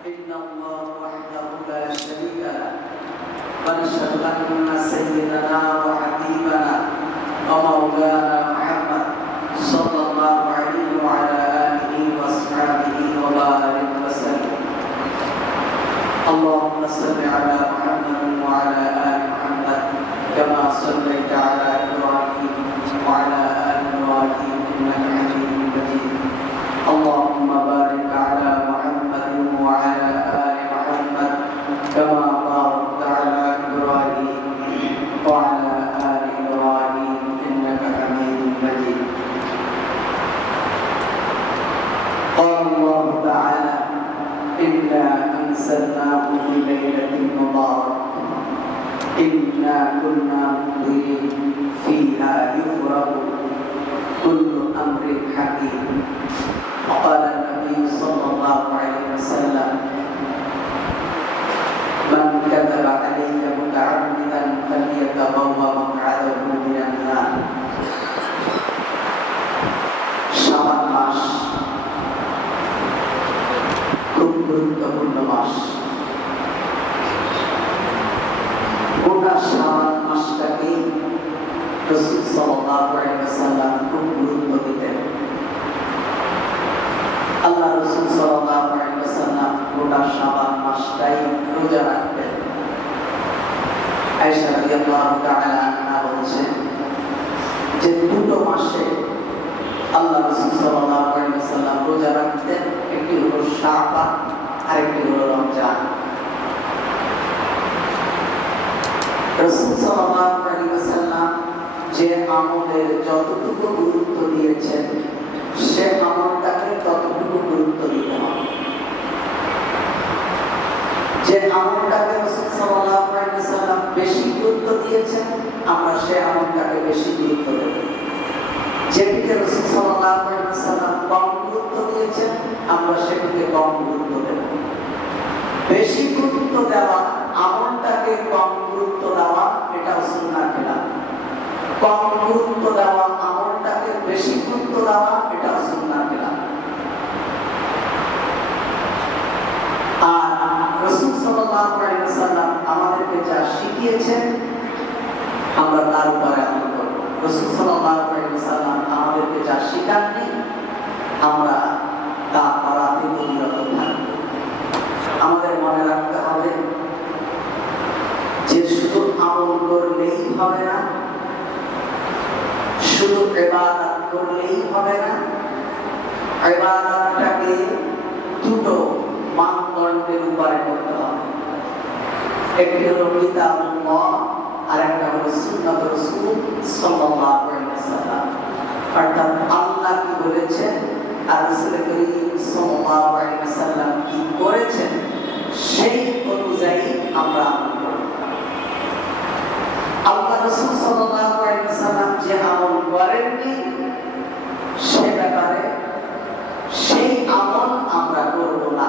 إن الله وحده لا شريك له ونشهد أن سيدنا وحبيبنا ومولانا محمد صلى الله عليه وعلى آله وأصحابه وبارك وسلم. اللهم صل على محمد وعلى آل محمد كما صليت على إبراهيم وعلى آل إبراهيم إنك حميد مجيد. اللهم بارك على محمد وعلى آل محمد كما باركت على إبراهيم وعلى آل إبراهيم إنك حميد مجيد. قال الله تعالى: إنا أنزلناه في ليلة مباركة إنا كنا منذرين فيها يفرق كل أمر حكيم. وقال النبي صلى الله عليه وسلم: من كذب علي متعمدا فليتبوأ مقعده من النار. শাবান মাস খুব গুরুত্বপূর্ণ মাস। গোটা শাবান মাসটাকে রাসূল সাল্লাল্লাহু আলাইহি ওয়াসাল্লাম খুব গুরুত্ব দিতেন। আল্লাহ রাসূল সাল্লাল্লাহু আলাইহি ওয়াসাল্লাম গোটা শাবান মাসটাই রোজা রাখতেন। আয়েশা রাদিয়াল্লাহু তাআলা আনহা বলেছেন যে দুটো মাসে আল্লাহ রাসূল সাল্লাল্লাহু আলাইহি ওয়াসাল্লাম রোজা রাখতেন, একটি হলো শাবান আর একটি হলো রমজান। রাসূল সাল্লাল্লাহু আলাইহি ওয়াসাল্লাম যে আমলের যতটুকু গুরুত্ব দিয়েছেন সে আমলটাকে ততটুকু গুরুত্ব দিতে হবে। যে আমলটাকে রাসূল সাল্লাল্লাহু আলাইহি ওয়াসাল্লাম বেশি গুরুত্ব দিয়েছেন আমরা সে আমলটাকে বেশি গুরুত্ব দেব। যেটিকে রাসূল সাল্লাল্লাহু আলাইহি ওয়াসাল্লাম কম গুরুত্ব দিয়েছেন আমরা সেটিকে কম গুরুত্ব দেব। বেশি গুরুত্ব দেওয়া আমলটাকে কম গুরুত্ব দেওয়া এটা সুন্নাহ খেলাফ। কম গুরুত্ব দেওয়া আমলটাকে বেশি গুরুত্ব দেওয়া এটা সুন্নাহ খেলাফ। আর রাসূল সাল্লাল্লাহু আলাইহি ওয়াসাল্লাম আমাদেরকে যা শিখিয়েছেন আমরা তার উপরে আমল করব। রাসূল সাল্লাল্লাহু আলাইহি ওয়াসাল্লাম আমাদেরকে যা শিখাননি আমরা তা করাতে নিরত থাকব। আমাদের মনে রাখতে হবে যে শুধু আমল করলেই হবে না, শুধু ইবাদত করলেই হবে না। ইবাদতটাকে দুটো মানদণ্ডের উপরে করতে হবে। একটি হলো কিতাবুল্লাহ আর একটা হলো সুন্নাত রাসূল সাল্লাল্লাহু আলাইহি ওয়াসাল্লাম। অর্থাৎ আল্লাহ কি বলেছেন আর রাসূল করিম সাল্লাল্লাহু আলাইহি ওয়াসাল্লাম কি করেছেন সেই অনুযায়ী আমরা আমল করব। আল্লাহ রাসূল সাল্লাল্লাহু আলাইহি ওয়াসাল্লাম যে আমল করেননি সে ব্যাপারে সেই আমল আমরা করব না।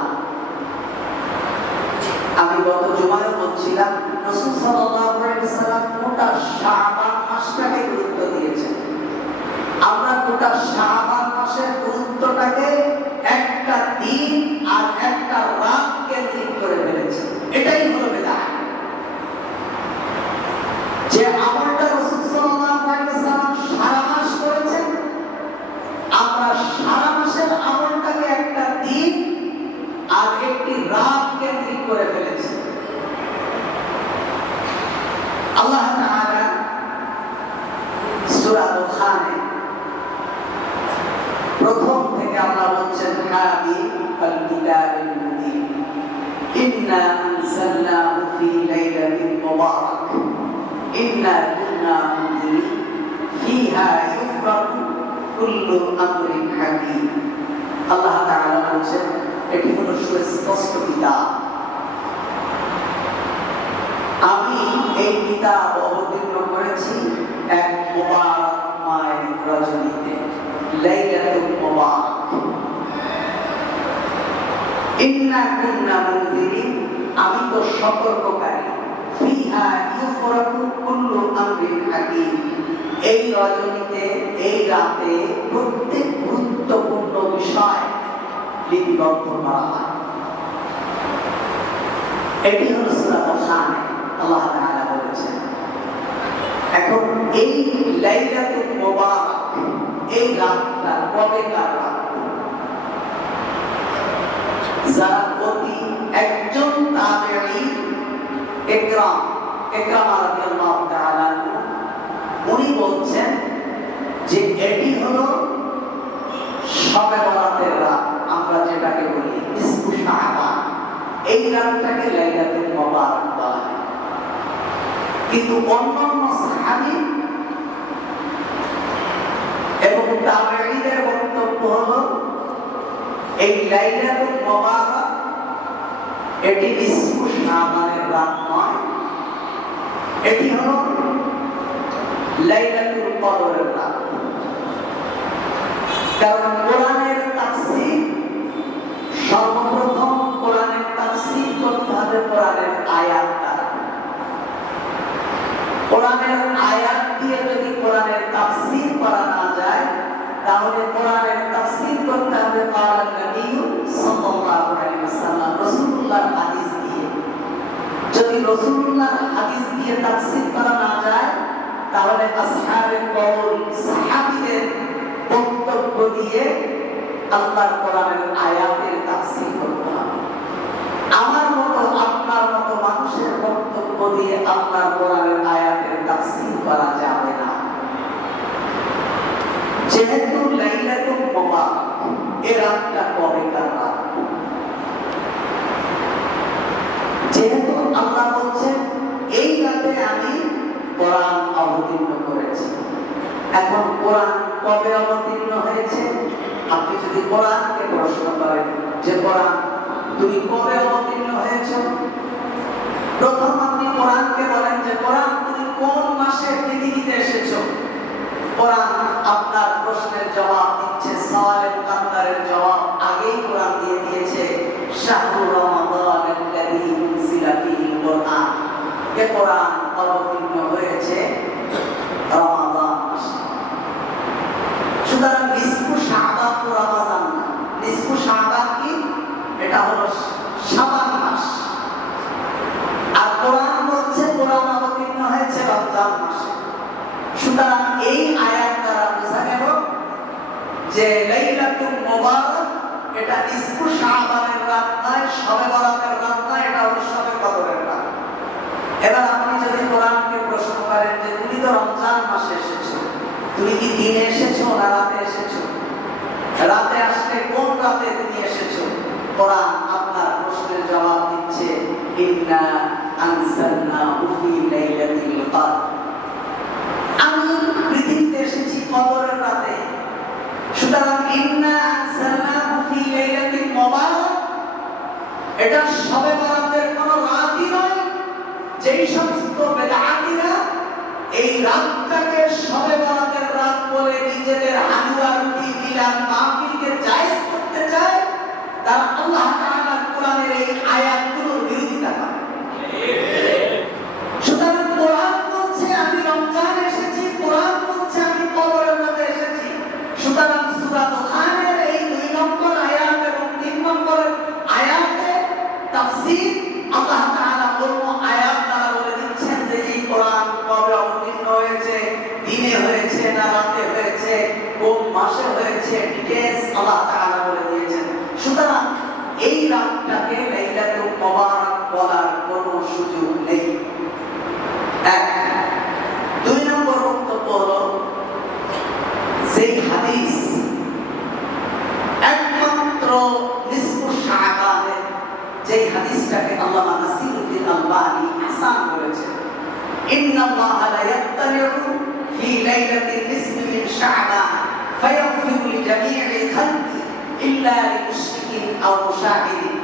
আমি গত জুমায় বলছিলাম রাসূল সাল্লাল্লাহু আলাইহি ওয়াসাল্লাম গোটা শাবান মাসটাকে গুরুত্ব দিয়েছেন। আমরা গোটা শাবান মাসের গুরুত্বটাকে একটা দিন আর একটা রাতকে নিয়ে করে ফেলেছি। এটাই হলো বিদআত। যে আমলটা রাসূল সাল্লাল্লাহু আলাইহি ওয়াসাল্লাম সারা মাস করেছেন আমরা সারা মাসের আমলটাকে একটা দিন আর একটি রাত কেন্দ্রিক করে ফেলেছি। আল্লাহ তাআলা সূরা দুখানে প্রথম থেকে আল্লাহ বলছেন হামিম আল কিতাবিল মুবিন ইন্না আনজালনাহু ফি লাইলাতিন মুবারাকাহ ইন্না কুন্না মুনজিরিন ফিহা ইফরাকু কুল্লু আমরিন হাকিম। আল্লাহ তাআলা বলছেন এটি হলো সুস্পষ্ট কিতাব। আমি এই কিতাব অবতীর্ণ করেছি এক মুবারকময় রজনীতে, লাইলাতুল মুবারাক। ইন্না কুন্না মুনজিরিন আমি তো সতর্ককারী। ফিহা ইফরাকু কুল্লু আমরিন হাকিম এই রজনীতে এই রাতে প্রত্যেক গুরুত্বপূর্ণ বিষয় লিপিবদ্ধ করা হয়। এটি হলো সূরা আল-খানে আল্লাহ তাআলা বলেছেন। এখন এই লাইলাতুল মুবারাক, এই রাতটা কবেকার রাত? যারা অতি একজন তাবেঈ ইকরাম রাদিয়াল্লাহু তাআলা উনি বলছেন যে এটি হলো শবে বরাতের রাত, আমরা যেটাকে বলি নিসফু শাবান, এই রাতটাকে লাইলাতুল মুবারাক বলা হয়। কিন্তু অন্যান্য সাহাবী এবং তাবেঈদের বক্তব্য হলো এই লাইলাতুল মুবারাক এটি নিসফু শাবানের রাত নয়, এটি হলো লাইলাতুল কদরের রাত। কারণ কোরআনের তাফসীর, সর্বপ্রথম কোরআনের তাফসীর করতে হবে কোরআনের আয়াত দ্বারা। কোরআনের আয়াত দিয়ে যদি কোরআনের তাফসীর করা না যায়, তাহলে কোরআনের তাফসীর করতে হবে কালান নবী সাল্লাল্লাহু আলাইহি ওয়াসাল্লাম, রাসূলুল্লাহর হাদিস দিয়ে। যদি রাসূলুল্লাহর হাদিস দিয়ে তাফসীর করা না যায়, তাহলে আসহাবে কওল, সাহাবীদের বক্তব্য দিয়ে আল্লাহর কোরআনের আয়াতের তাফসীর করতে হবে। আমার মতো আপনার মতো মানুষের বক্তব্য দিয়ে আল্লাহর কোরআনের আয়াতের তাফসীর করা যাবে না। যেহেতু লাইলাতুল মুবারাক, এই রাতটা কবেকার রাত? যেহেতু আল্লাহ বলছেন এই রাতে আমি কোরআন অবতীর্ণ করেছি। এখন কোরআন কবে অবতীর্ণ হয়েছে? আপনি যদি কোরআনকে প্রশ্ন করেন যে কোরআন তুমি কবে অবতীর্ণ হয়েছো, প্রথম আপনি কোরআনকে বলেন যে কোরআন তুমি কোন মাসে পৃথিবীতে এসেছো। কোরআন আপনার প্রশ্নের জবাব দিচ্ছে, সওয়ালের কান্দারের জবাব আগেই কোরআন দিয়ে দিয়েছে, শাহরুর রমাদানাল্লাযী উনজিলা ফীহিল কুরআন। এই কোরআন অবতীর্ণ হয়েছে রমাদান মাসে। সুতরাং নিসফু শাবান তো রমাদান না, নিসফু শাবান কি? এটা হলো শাবান মাস। আর কোরআন বলছে কোরআন অবতীর্ণ হয়েছে রমজান মাসে। সুতরাং এই আয়াত দ্বারা বোঝা গেল যে লাইলাতুল মুবারাক এটা নিসফু শাবানের রাত নয়, শবে বরাতের রাত নয়, এটা হলো শবে কদরের রাত। এবার আপনি যদি কোরআনকে প্রশ্ন করেন যে তুমি তো রমজান মাসে এসেছো, তুমি কি দিনে এসেছো না রাতে এসেছো? রাতে আসলে কোন রাতে তুমি এসেছো? কোরআন আপনার প্রশ্নের জবাব দিচ্ছে, ইন্না আনজালনাহু ফী লাইলাতিল কদর। আমি পৃথিবীতে এসেছি কদরের রাতে। সুতরাং ইন্না আনজালনাহু ফী লাইলাতিল মুবারাক, এটা শবে বরাতের কোনো রাতই নয়। যেই সমস্ত বেদাতীরা এই রাতটাকে শবে বরাতের রাত বলে নিজেদের হালুয়া রুটি মিলাদ মাহফিলকে জায়েজ করতে চায়, তারা আল্লাহ তাআলার কোরআনের এই আয়াতগুলোর বিরোধিতা করে। সুতরাং কোরআন বলছে আমি রমজানে এসেছি, কোরআন বলছে আমি কদরের রাতে এসেছি। সুতরাং সূরা আল-খানের এই 2 নম্বর আয়াত এবং 3 নম্বর আয়াতে তাফসীর আল্লাহ তাআলা বলবো আয়াত দ্বারা বলে দিচ্ছেন যে এই কোরআন কবে অবতীর্ণ হয়েছে, দিনে হয়েছে না রাতে হয়েছে, কোন মাসে হয়েছে, ডিটেইলস আল্লাহ তাআলা বলে দিয়েছেন। সুতরাং এই রাতটাকে লাইলাতুল মুবারাক বলার কোনো সুযোগ নেই। এক। 2 নম্বর বক্তব্য হলো যে হাদিস একমাত্র নিসফু শাবানের, যে হাদিসটাকে আল্লামা নাসিরুদ্দিন আলবানী হাসান করেছেন, ইন্নাল্লাহা লা ইয়াত্তালিউ ফি লাইলাতিন নিসফি মিন শাবান ফায়াগফিরু লিজামিইল খালকি ইল্লা লিমুশরিকিন আও মুশাহিদিন।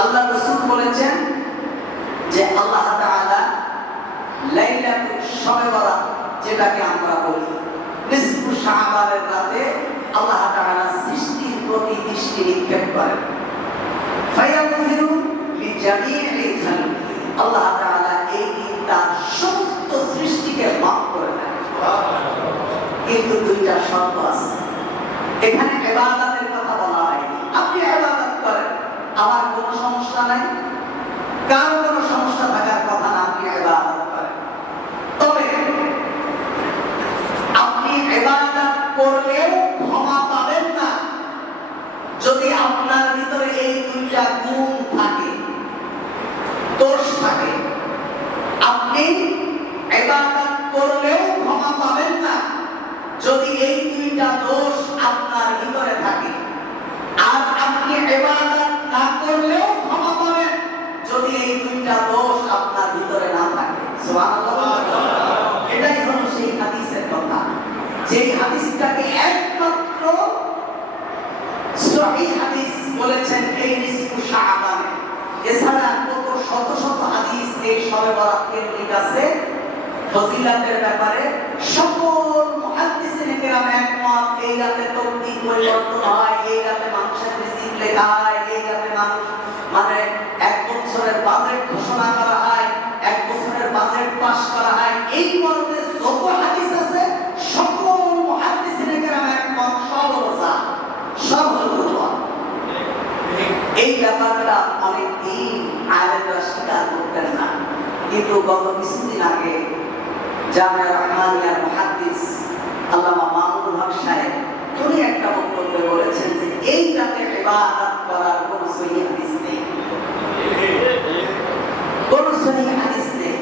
আল্লাহ রাসূল বলেছেন যে আল্লাহ তাআলা লাইলাতুল শবে বরাত, যেটাকে আমরা বলি নিসফু শাবানের রাতে, আল্লাহ তাআলা সৃষ্টির প্রতি দৃষ্টি নিক্ষেপ করেন। ফায়াগফিরু লিজামিইল খালকি, আল্লাহ তাআলা এই দিন তার সমস্ত সৃষ্টিকে মাফ করে দেন। কিন্তু 2টা শর্ত আছে। এখানে ইবাদতের কথা বলা হয়নি। আপনি ইবাদত করেন, আমার কোনো সমস্যা নাই। দুইটা গুণ থাকে, দোষ থাকে। আপনি ইবাদত করলেও ক্ষমা পাবেন না যদি এই দুইটা দোষ আপনার ভিতরে থাকে, আর আপনি ইবাদত না করলেও ক্ষমা পাবেন যদি এই দুইটা দোষ আপনার ভিতরে না থাকে। সুবহানাল্লাহ। এটাই হলো সেই হাদিসের কথা, যে হাদিসটাকে একমাত্র সহিহ হাদিস বলেছেন এই নিসফু শাবানে। এছাড়া কত শত শত হাদিস এই শবে বরাত কেন্দ্রিক আছে। ফজিলতের ব্যাপারে সকল মুহাদ্দিসিন কেরাম একমত, এই রাতে তকদীর পরিবর্তন হয়, এই রাতে মানুষের রিজিক লেখা হয়, এই রাতে মানুষ মানে এক বছরের বাজেট ঘোষণা করা হয়, এক বছরের বাজেট পাস করা হয়। এই মর্মে যত হাদিস আছে সকল মুহাদ্দিসিন কেরাম একমত, সব রোজা, সব রোজা। এই ব্যাপারটা অনেক দিন আলেমরা স্বীকার করতেন না, কিন্তু গত কিছুদিন আগে জামিয়া রহমানিয়ার মুহাদ্দিস আল্লামা মামুনুল হক সাহেব উনি একটা বক্তব্যে বলেছেন যে এই রাতে ইবাদত করার কোনো সহিহ হাদিস নেই, কোনো সহিহ হাদিস নেই।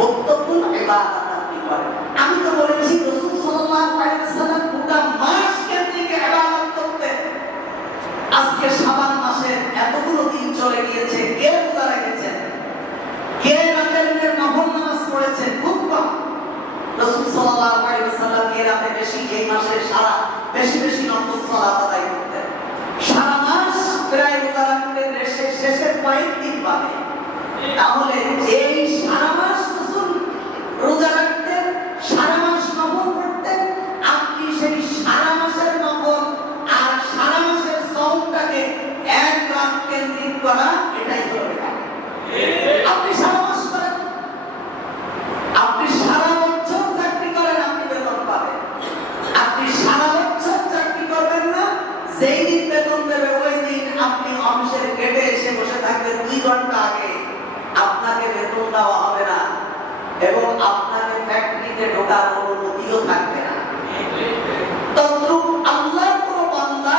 বক্তব্য ইবাদত আপনি করেন। আমি তো বলেছি রাসূল সাল্লাল্লাহু আলাইহি ওয়াসাল্লাম পুরো মাস কেন্দ্রিক ইবাদত করতেন। আজকে শাবান মাসের এতগুলো দিন চলে গিয়েছে, কে রোজা রেখেছেন, কে রাতের নফল নামাজ পড়েছেন? খুব কম। রাসূল সাল্লাল্লাহু আলাইহি ওয়াসাল্লাম এই রাতে বেশি, এই মাসে সারা বেশি বেশি নফল সালাত আদায় করতেন। সারা মাস প্রায় রোজা রাখতেন, শেষের কয়েকদিন বাদে। তাহলে যেই সারা মাস রাসূল রোজা রাখতেন, সারা মাস নফল পড়তেন, আপনি সেই সারা মাসের নফল আর সারা মাসের সাওমটাকে এক রাত কেন্দ্রিক করা, এটাই হলো এটা। আপনি সারা মাস করেন, আপনি সারা বছর চাকরি করেন, আপনি বেতন পাবেন। আপনি সারা বছর চাকরি করবেন না, যেই দিন বেতন দেবে ওই দিন আপনি অফিসের গেটে এসে বসে থাকবেন 2 ঘন্টা আগে, আপনাকে বেতন দেওয়া হবে না এবং আপনাকে ফ্যাক্টরিতে ঢোকার অনুমতিও থাকবে না। তদ্রূপ আল্লাহর কোন বান্দা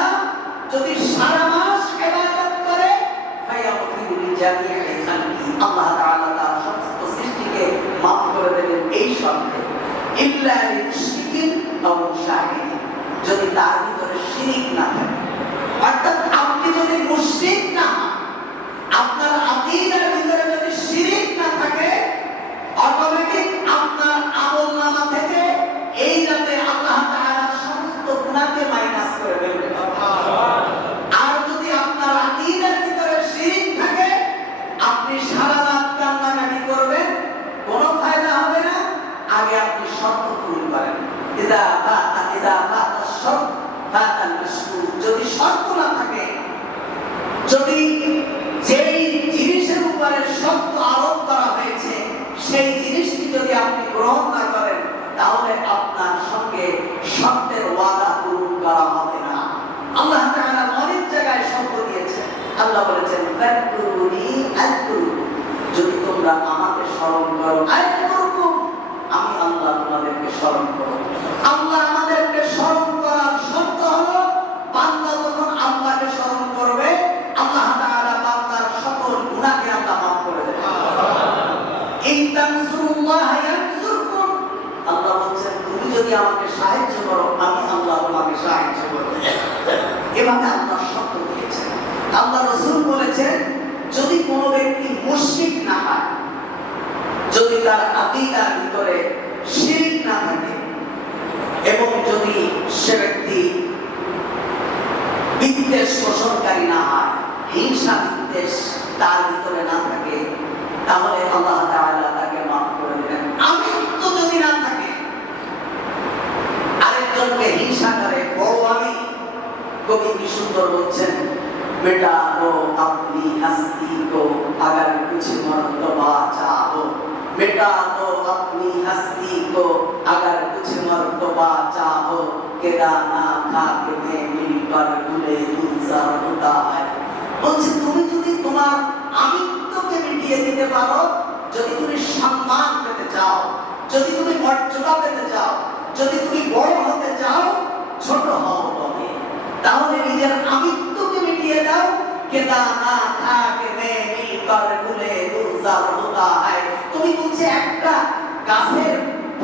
যদি সারা মাস ইবাদত করে, ফায়াগফিরু লিজামি'i খালকি, আল্লাহ তাআলা তার সমস্ত সৃষ্টিকে মাফ করে দেবেন এই শর্তে, ইল্লা লিশরিকিন আও মুশাহিদিন, যদি তার ভিতরে শিরক না থাকে। অর্থাৎ আপনি যদি মুশরিক না হন, আপনার আকীদার ভিতরে যদি শিরক না থাকে, অটোমেটিক আপনার আমলনামা থেকে এই রাতে আল্লাহ তাআলা সমস্ত গুনাহকে মাইনাস করে দেবেন। আর যদি আপনার আকীদার ভিতরে শিরক থাকে, আপনি সারা রাত কান্নাকাটি করবেন, কোনো ফায়দা হবে না। আগে আপনি শর্ত পূরণ করেন। ইযা ফাতা শর্ত ফাতাল মাশরুত, যদি শর্ত না থাকে, যদি যেই জিনিসের উপরে শর্ত আরোপ করা হয়েছে সেই জিনিসটি যদি আপনি গ্রহণ না করেন, তাহলে আপনার সঙ্গে শর্তের ওয়াদা পূরণ করা হবে না। আল্লাহ তাআলা অনেক জায়গায় শর্ত দিয়েছেন। আল্লাহ বলেছেন ফাকুরুনি আযকুরুকুম, যদি তোমরা আমাকে স্মরণ করো, আযকুরুকুম, আমি আল্লাহ তোমাদেরকে স্মরণ করব। আল্লাহ আমাদেরকে স্মরণ করার শর্ত হলো বান্দা যখন আল্লাহকে স্মরণ করবে, আল্লাহ তাআলা বান্দার সকল গুনাহকে আল্লাহ মাফ করে দেবেন। ইনতানসুরুল্লাহ ইয়ানসুরকুম, আল্লাহ বলেন তুমি যদি আমাকে সাহায্য করো, আমি আল্লাহ তোমাকে সাহায্য করব। এভাবে আল্লাহ শর্ত দিয়েছেন। আল্লাহ রাসূল বলেছেন যদি কোনো ব্যক্তি মুশরিক না হয়, যদি তার আকীদার ভিতরে শিরক না থাকে এবং যদি সে ব্যক্তি বিদ্বেষ পোষণকারী না হয়, হিংসা বিদ্বেষ তার ভিতরে না থাকে, তাহলে আল্লাহ তাআলা তাকে মাফ করে দেবেন। আমিত্ব যদি না থাকে, আরেকজনকে হিংসা করে, বড় আমি, কবি কি সুন্দর বলছেন, বেটা তো আপনি হস্তি কো अगर कुछ मर्तबा चाहो, बेटा तो अपनी हस्ती को अगर कुछ मर्तबा चाहो, के दाना खा के मैं मिल पर भूले गुलजार होता है। বলছে তুমি যদি তোমার আমিত্বকে মিটিয়ে দিতে পারো, যদি তুমি সম্মান পেতে চাও, যদি তুমি মর্যাদা পেতে চাও, যদি তুমি বড় হতে চাও, ছোট হও তবে, তাহলে নিজের আমিত্বকে মিটিয়ে দাও, के दाना खा के मैं मिलकर गुले गुलजार होता है। তুমি বলছে একটা গাছের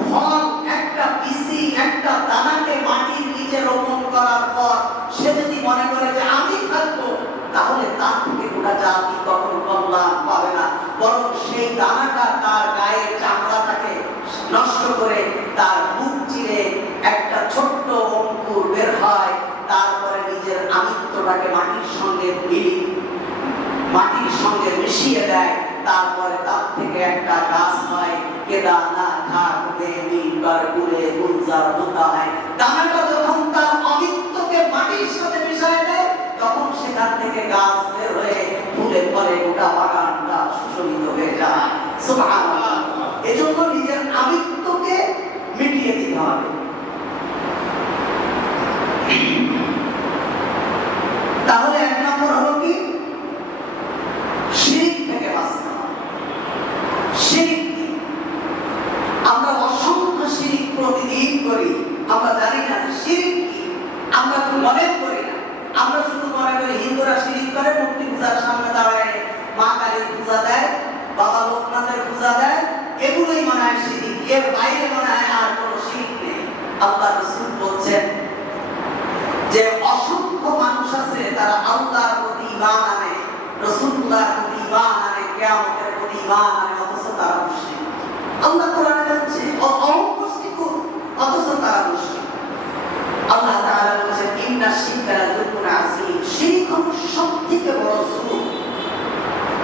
ফল, একটা বিচি, একটা দানাকে মাটির নিচে রোপণ করার পর সে যদি মনে করে যে আমি থাকবো, তাহলে তার থেকে গোটা জাতি কখনো কল্যাণ পাবে না, বরং সেই দানাটা তার গায়ের চামড়াটাকে নষ্ট করে তার মুখ চিরে একটা ছোট্ট অঙ্কুর বের হয়, তারপরে নিজের আমিত্বটাকে মাটির সঙ্গে মিশিয়ে দেয়, তারপরে তার থেকে একটা গাছ হয়। কে দানা খাক মে মিলকর গুলে গুলজার হতা হয়। দানাটা যখন তার অমিত্বকে মাটির সাথে মিশিয়ে দেয়, তখন সেখান থেকে গাছ বের হয়ে ফুলে ফলে গোটা বাগানটা সুশোভিত হয়ে যায়। সুবহানাল্লাহ। এজন্য নিজের আমিত্বকে মিটিয়ে দিতে হবে। তাহলে এক নম্বর হলো কি, শিরক থেকে বাঁচতে হবে। শিরক, আমরা অসংখ্য শিরক প্রতিদিন করি, আমরা জানি না শিরক কি, আমরা মনে করি না। আমরা শুধু মনে করি হিন্দুরা শিরক করে, মূর্তি পূজার সামনে দাঁড়ায় মা কালীর পূজা দেয়, বাবা লোকনাথের পূজা দেয়, এগুলোই মনে হয় শিরক, এর বাইরে মনে হয় আর কোনো শিরক নেই। আল্লাহ রাসূল বলছেন যে অসংখ্য মানুষ আছে তারা আল্লাহর প্রতি ঈমান আনে, রাসূলুল্লাহর প্রতি ঈমান আনে, কিয়ামতের প্রতি ঈমান আনে, অথচ তারা মুশরিক। আল্লাহ কোরআনে বলছে অমুশরিক, অথচ তারা মুশরিক। আল্লাহ তাআলা বলেছেন ইন্না শিরকা লাযুলমুন আযীম। শিরক হলো সবথেকে বড় জুলুম।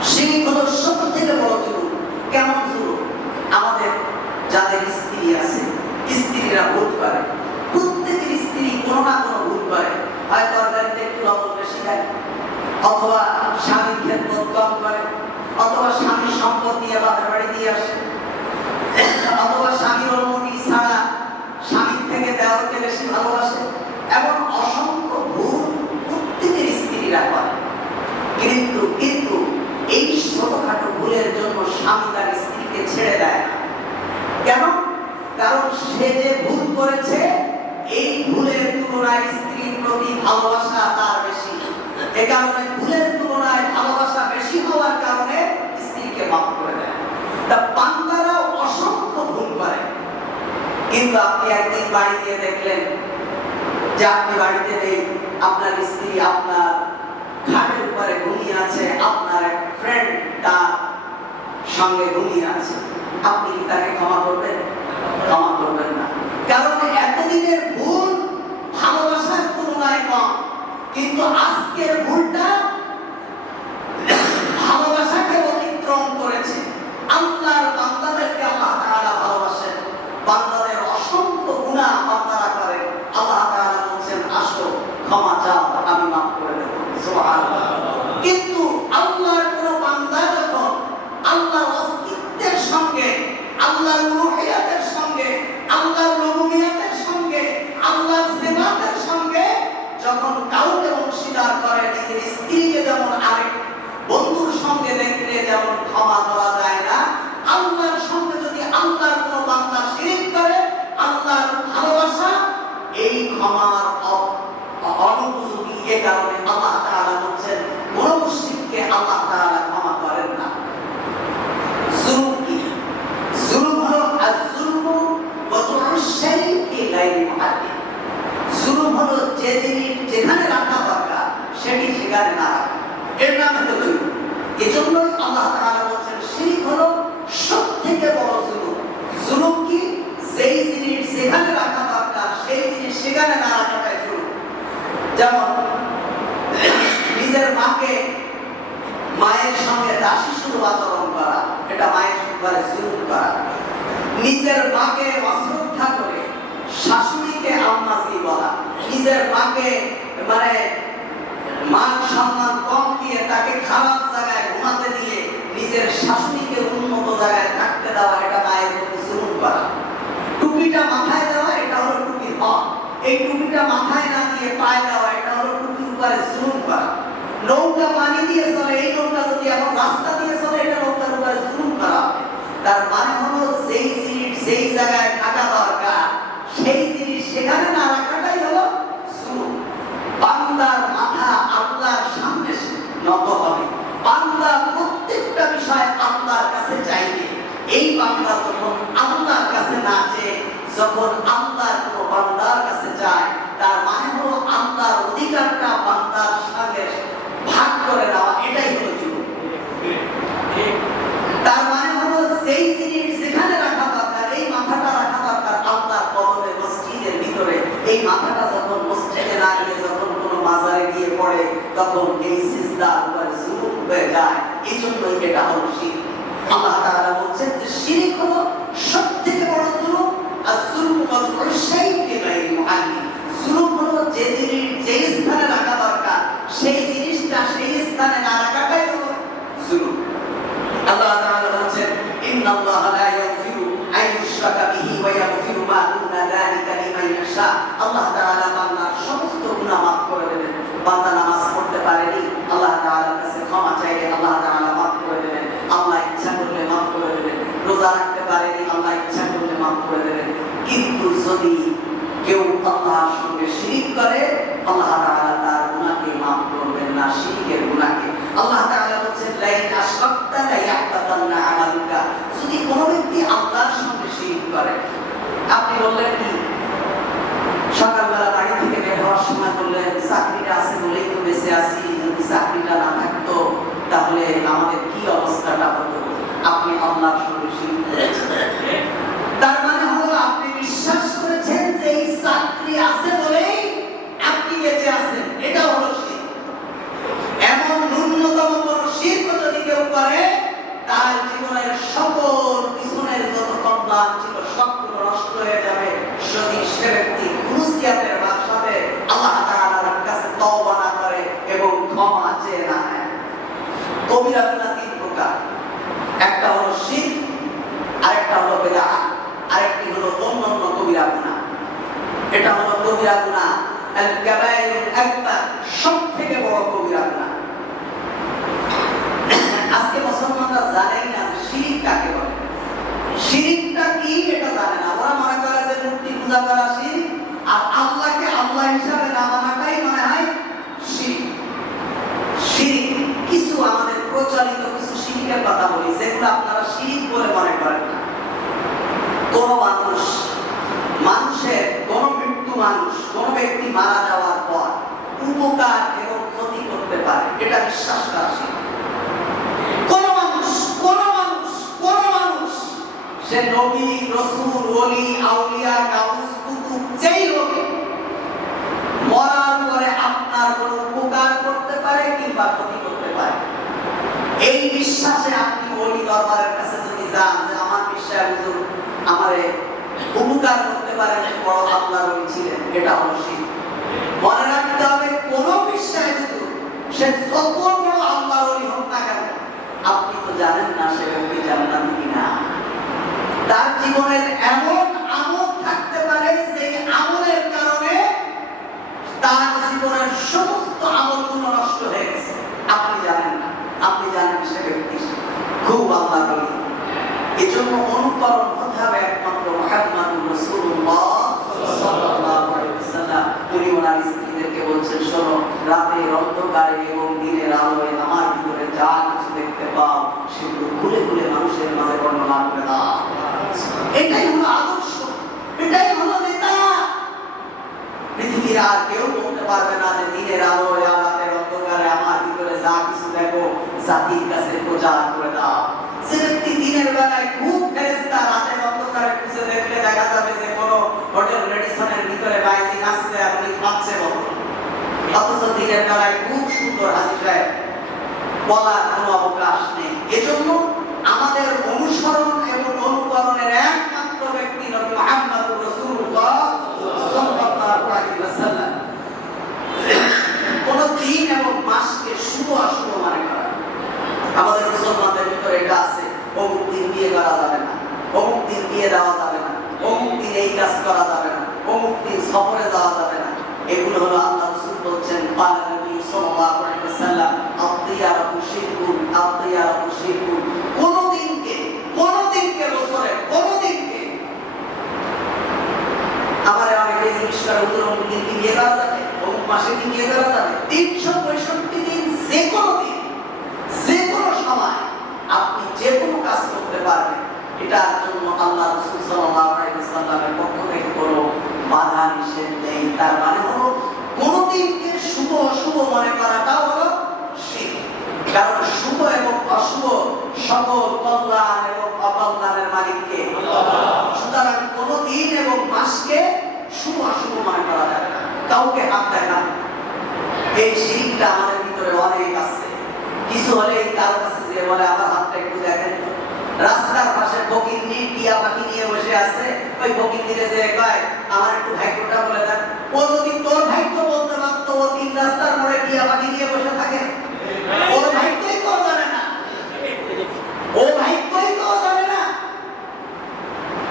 শিরক হলো সবথেকে বড় জুলুম। কেমন জুলুম? আমাদের যাদের স্ত্রী আছে, স্ত্রীরা ভুল করে, প্রত্যেকের স্ত্রী কোনো না কোনো ভুল করে, হয় তরকারিতে একটু লবণ বেশি দেয়, অথবা স্বামীর খেদমত কম করে, অথবা স্বামীর সম্পদ নিয়ে বাপের বাড়ি দিয়ে আসে, অথবা স্বামীর অনুমতি ছাড়া স্বামীর থেকে দেওয়ারকে বেশি ভালোবাসে। এমন অসংখ্য ভুল প্রত্যেকের স্ত্রীরা করে। কিন্তু এই ছোটখাটো ভুলের জন্য স্বামী তার স্ত্রীকে ছেড়ে দেয় না। কেন? কারণ সে যে ভুল করেছে, এই ভুলের তুলনায় স্ত্রীর প্রতি ভালোবাসা তার বেশি। এ কারণে ভুলের তুলনায় ভালোবাসা বেশি হওয়ার কারণে স্ত্রীকে মাফ করে দেয়। তা বান্দারাও অসংখ্য ভুল করে, কিন্তু আপনি একদিন বাড়ি গিয়ে দেখলেন যে আপনি বাড়িতে নেই, আপনার স্ত্রী আপনার খাটের উপরে ঘুমিয়ে আছে, আপনার এক ফ্রেন্ড তার সঙ্গে ঘুমিয়ে আছে, আপনি কি তাকে ক্ষমা করবেন? ক্ষমা করবেন না। কারণ এতদিনের ভুল ভালোবাসার তুলনায় কম, কিন্তু আজকের ভুলটা ভালোবাসাকে অতিক্রম করেছে। আল্লাহর বান্দাদেরকে আল্লাহ তাআলা ভালোবাসেন, বান্দাদের অসংখ্য গুনাহ বান্দারা করে, আল্লাহ তাআলা বলছেন আসো ক্ষমা চাও, আমি মাফ করে দেব। সুবহানাল্লাহ। কিন্তু আল্লাহর কোন বান্দা যখন আল্লাহর অস্তিত্বের সঙ্গে, আল্লাহর রূহিয়াতের সঙ্গে, আল্লাহর রুবুবিয়াতের সঙ্গে, আল্লাহর সিফাতের সঙ্গে যখন কাউকে অংশীদার করে, নিজের স্ত্রীকে যেমন আরেক বন্ধুর সঙ্গে দেখলে যেমন ক্ষমা করা যায় না, আল্লাহর সঙ্গে যদি আল্লাহর কোন বান্দা শিরক করে, আল্লাহর ভালোবাসা এই ক্ষমার অনুপযোগী। এ কারণে আল্লাহ তাআলা বলছেন কোন মুশরিককে আল্লাহ তাআলা ক্ষমা করেন না। জুলুম কি? জুলুম হলো আয-যুলমু ওয়া যুলুশ শাইই ফি গায়রি মুহাল্লি। জুলুম হলো যে জিনিস যেখানে রাখা দরকার সেটি সেখানে না রাখা, এর নাম হলো জুলুম। এজন্যই আল্লাহ তাআলা বলছেন শিরক হলো সবথেকে বড় জুলুম। জুলুম কি? যেই জিনিস যেখানে রাখা দরকার সেই জিনিস সেখানে না রাখাটাই জুলুম। যেমন নিজের মাকে মায়ের সঙ্গে দাসী শুধু আচরণ করা, এটা মায়ের উপরে জুলুম করা। নিজের মাকে অশ্রদ্ধা করে শাশুড়িকে আম্মাজি বলা, নিজের মাকে মান সম্মান কম দিয়ে তাকে খারাপ জায়গায় ঘুমাতে দিয়ে নিজের শাশুড়িকে উন্নত জায়গায় থাকতে দেওয়া, এটা মায়ের প্রতি জুলুম করা। টুপিটা মাথায় দেওয়া, এটা হলো টুপির হক। এই টুপিটা মাথায় না দিয়ে পায়ে দেওয়া, এটা হলো টুপির উপরে জুলুম করা। নৌকা পানি দিয়ে চলে, এই নৌকা যদি এখন রাস্তা দিয়ে চলে, এটা নৌকার উপরে জুলুম করা। তার মানে হলো যেই জিনিস যেই জায়গায় থাকা দরকার সেই জিনিস সেখানে না রাখাটাই হলো জুলুম। বান্দার মাথা আল্লাহর সামনে নত তখন এই সিজদার উপরে জুলুম হয়ে যায়। এই জন্যই এটা হলো শিরক। আল্লাহ তাআলা বলছেন যে শিরক হলো সবথেকে বড় জুলুম। আর জুলুম ওয়াজউল শাই'i গায়রি মুআল্লিম, জুলুম হলো যে জিনিস যে স্থানে রাখা দরকার সেই জিনিসটা সেই স্থানে না রাখাটাই হলো জুলুম। আল্লাহ তাআলা বলছেন ইন্নাল্লাহা লা ইয়াগফিরু আন ইউশরাকা বিহি ওয়া ইয়াগফিরু মা দুনা যালিকা লিমান ইয়াশা। আল্লাহ তাআলা বান্দার সমস্ত গুনাহ মাফ করে দেবেন। বান্দা নামাজ পড়তে পারেনি, আল্লাহ তাআলার কাছে ক্ষমা চাইলে আল্লাহ তাআলা মাফ করে দেবেন। আল্লাহ ইচ্ছা করলে মাফ করে দেবেন। রোজা রাখতে পারেনি, আল্লাহ ইচ্ছা করলে মাফ করে দেবেন। কিন্তু যদি কেউ আল্লাহর সঙ্গে শিরক করে, আল্লাহ তাআলা তার গুনাহকে মাফ করবেন না, শিরকের গুনাহকে। আল্লাহ তাআলা বলেন লাইন আশরাকতা লা ইয়াহতাতান্না আমালুকা। যদি কোনো ব্যক্তি আল্লাহর সঙ্গে শিরক করে, আপনি বললেন কি সকালবেলা বাড়ি থেকে বের হওয়ার সময় বললেন চাকরিটা আছে বলেই তো বেঁচে আছি, যদি চাকরিটা না থাকতো তাহলে আমাদের কি অবস্থাটা হতো। আপনি আল্লাহর সঙ্গে শিরক করেছেন। তার মানে হলো আপনি বিশ্বাস করেছেন যে এই চাকরি আছে বলেই আপনি বেঁচে আছেন, এটা হলো শিরক। এমন ন্যূনতম কোনো শিরক যদি কেউ করে, তার জীবনের সকল পিছনের যত কল্যাণ ছিল সবগুলো নষ্ট হয়ে যাবে। যদি সে ব্যক্তি খুশিয়াতের সাথে আল্লাহ তাআলার কাছে তওবা না করে এবং ক্ষমা চেয়ে না নেয়। কবিরা গুনাহ তিন প্রকার, একটা হলো শিরক, আরেকটা হলো বিদআত, আরেকটি হলো অন্যান্য কবিরা গুনাহ। এটা হলো কবিরা গুনাহ আল কাবায়িরুল আকবার, সবথেকে বড় কবিরা গুনাহ। আজকে মুসলমানরা জানেই না যে শিরক কাকে বলে, শিরকটা কি এটা জানে না। ওরা মনে করে যে মূর্তি পূজা করা শিরক, আর আল্লাহকে আল্লাহ হিসাবে না মানাটাই মনে হয় শিরক। শিরক কিছু আমাদের প্রচলিত কিছু শিরকের কথা বলি, যেগুলো আপনারা শিরক বলে মনে করেন না। কোন মানুষের কোন মৃত্যু মানুষ কোন ব্যক্তি মারা যাওয়ার পর উপকার এবং ক্ষতি করতে পারে, এটা বিশ্বাস করা শিরক। কোন মানুষ সে নবী, রাসূল, ওলি, আউলিয়া, গাউস, কুতুব যেই হোক, মরার পরে আপনার কোনো উপকার করতে পারে কিংবা ক্ষতি করতে পারে। এই বিশ্বাসে আপনি ওলি দরবারের কাছে যদি যান যে আমার বিশ্বাস হুজুর আমারে উপকার করতে পারে, বড় আল্লাহর ওলি ছিলেন, এটা হলো শিরক। মনে রাখতে হবে কোন বিশ্বাস হুজুর সে যত বড় আল্লাহর ওলি হোক না কেন, আপনি তো জানেন না সে ব্যক্তি জান্নাতি কিনা। তার জীবনের এমন আমল থাকতে পারে যে আমলের কারণে তার জীবনের সমস্ত আমলগুলো নষ্ট হয়ে গেছে, আপনি জানেন না। আপনি জানেন সে ব্যক্তি খুব আল্লাহর ওলি। এজন্য অনুকরণ হতে হবে একমাত্র মুহাম্মদুর রাসূলুল্লাহ সাল্লাল্লাহু আলাইহি ওয়াসাল্লাম। উনি ওনার স্ত্রীদেরকে বলছেন, শোনো, রাতের অন্ধকারে এবং দিনের আলোয় আমার ভিতরে যা কিছু দেখতে পাও সেগুলো খুলে খুলে মানুষের মাঝে বর্ণনা করে দাও। এটাই হলো আদর্শ, এটাই হলো নেতা। পৃথিবীর আর কেউ বলতে পারবে না যে দিনের আলোয় আর রাতের অন্ধকারে আমার ভিতরে যা কিছু দেখো জাতির কাছে প্রচার করে দাও। যে ব্যক্তি দিনের বেলায় খুব ফেরেশতা, রাতের অন্ধকারে খুঁজে দেখলে দেখা যাবে যে কোনো হোটেল রেডিসনের ভিতরে বাইজি আসছে আর উনি খাচ্ছে বলো, অথচ দিনের বেলায় খুব সুন্দর হাসি সাহেব, বলার কোনো অবকাশ নেই। এজন্য আমাদের অনুসরণ এবং অনুকরণের একমাত্র ব্যক্তি নবী মুহাম্মদুর রাসূলুল্লাহ সাল্লাল্লাহু আলাইহি ওয়াসাল্লাম। কোন দিন এবং মাসকে শুভ অশুভ মনে করা, আমাদের মুসলমানদের ভিতরে এটা আছে, অমুক দিন বিয়ে করা যাবে না, অমুক দিন বিয়ে দেওয়া যাবে না, অমুক দিন এই কাজ করা যাবে না, অমুক দিন সফরে যাওয়া যাবে না। এগুলো হলো আল্লাহ রাসূল বলছেন পাক নবী সাল্লাল্লাহু আলাইহি ওয়াসাল্লাম আতিয়ারাতু শিরকুন, আতিয়ারাতু শিরকুন। কোন দিনকে বছরে কোন দিনকে আমার অনেকে জিজ্ঞেস করে হুজুর অমুক দিন কি বিয়ে করা যাবে, অমুক মাসে কি বিয়ে করা যাবে। 365 দিন যে কোনো দিন যে কোনো সময় আপনি যে কোনো কাজ করতে পারবেন। এটার জন্য আল্লাহ রাসূল সাল্লাল্লাহু আলাইহি ওয়াসাল্লামের পক্ষ থেকে কোনো বাধা নিষেধ নেই। তার মানে হলো কোন দিনকে শুভ অশুভ মনে করাটাও হলো শিরক। কারণ শুভ এবং অশুভ সকল কল্যাণ এবং অকল্যাণের মালিককে আল্লাহ। সুতরাং কোন দিন এবং মাসকে শুভ অশুভ মনে করা যাবে না, কাউকে হাত দেখানো এই শিরকটা আমাদের ভিতরে অনেক আছে। কিছু হলে কারো কাছে যে বলে আমার হাতটা একটু দেখেন তো, রাস্তার পাশে ফকিন্নি টিয়া পাখি নিয়ে বসে আছে, ওই ফকিন্নিরে যে কয় আমার একটু ভাগ্যটা বলে দেন, ও যদি তোর ভাগ্য বলতে পারতো, ও তিন রাস্তার মোড়ে টিয়া পাখি নিয়ে বসে থাকে? ওর ভাগ্যই তো জানে না, ও ভাগ্যই তো জানে না।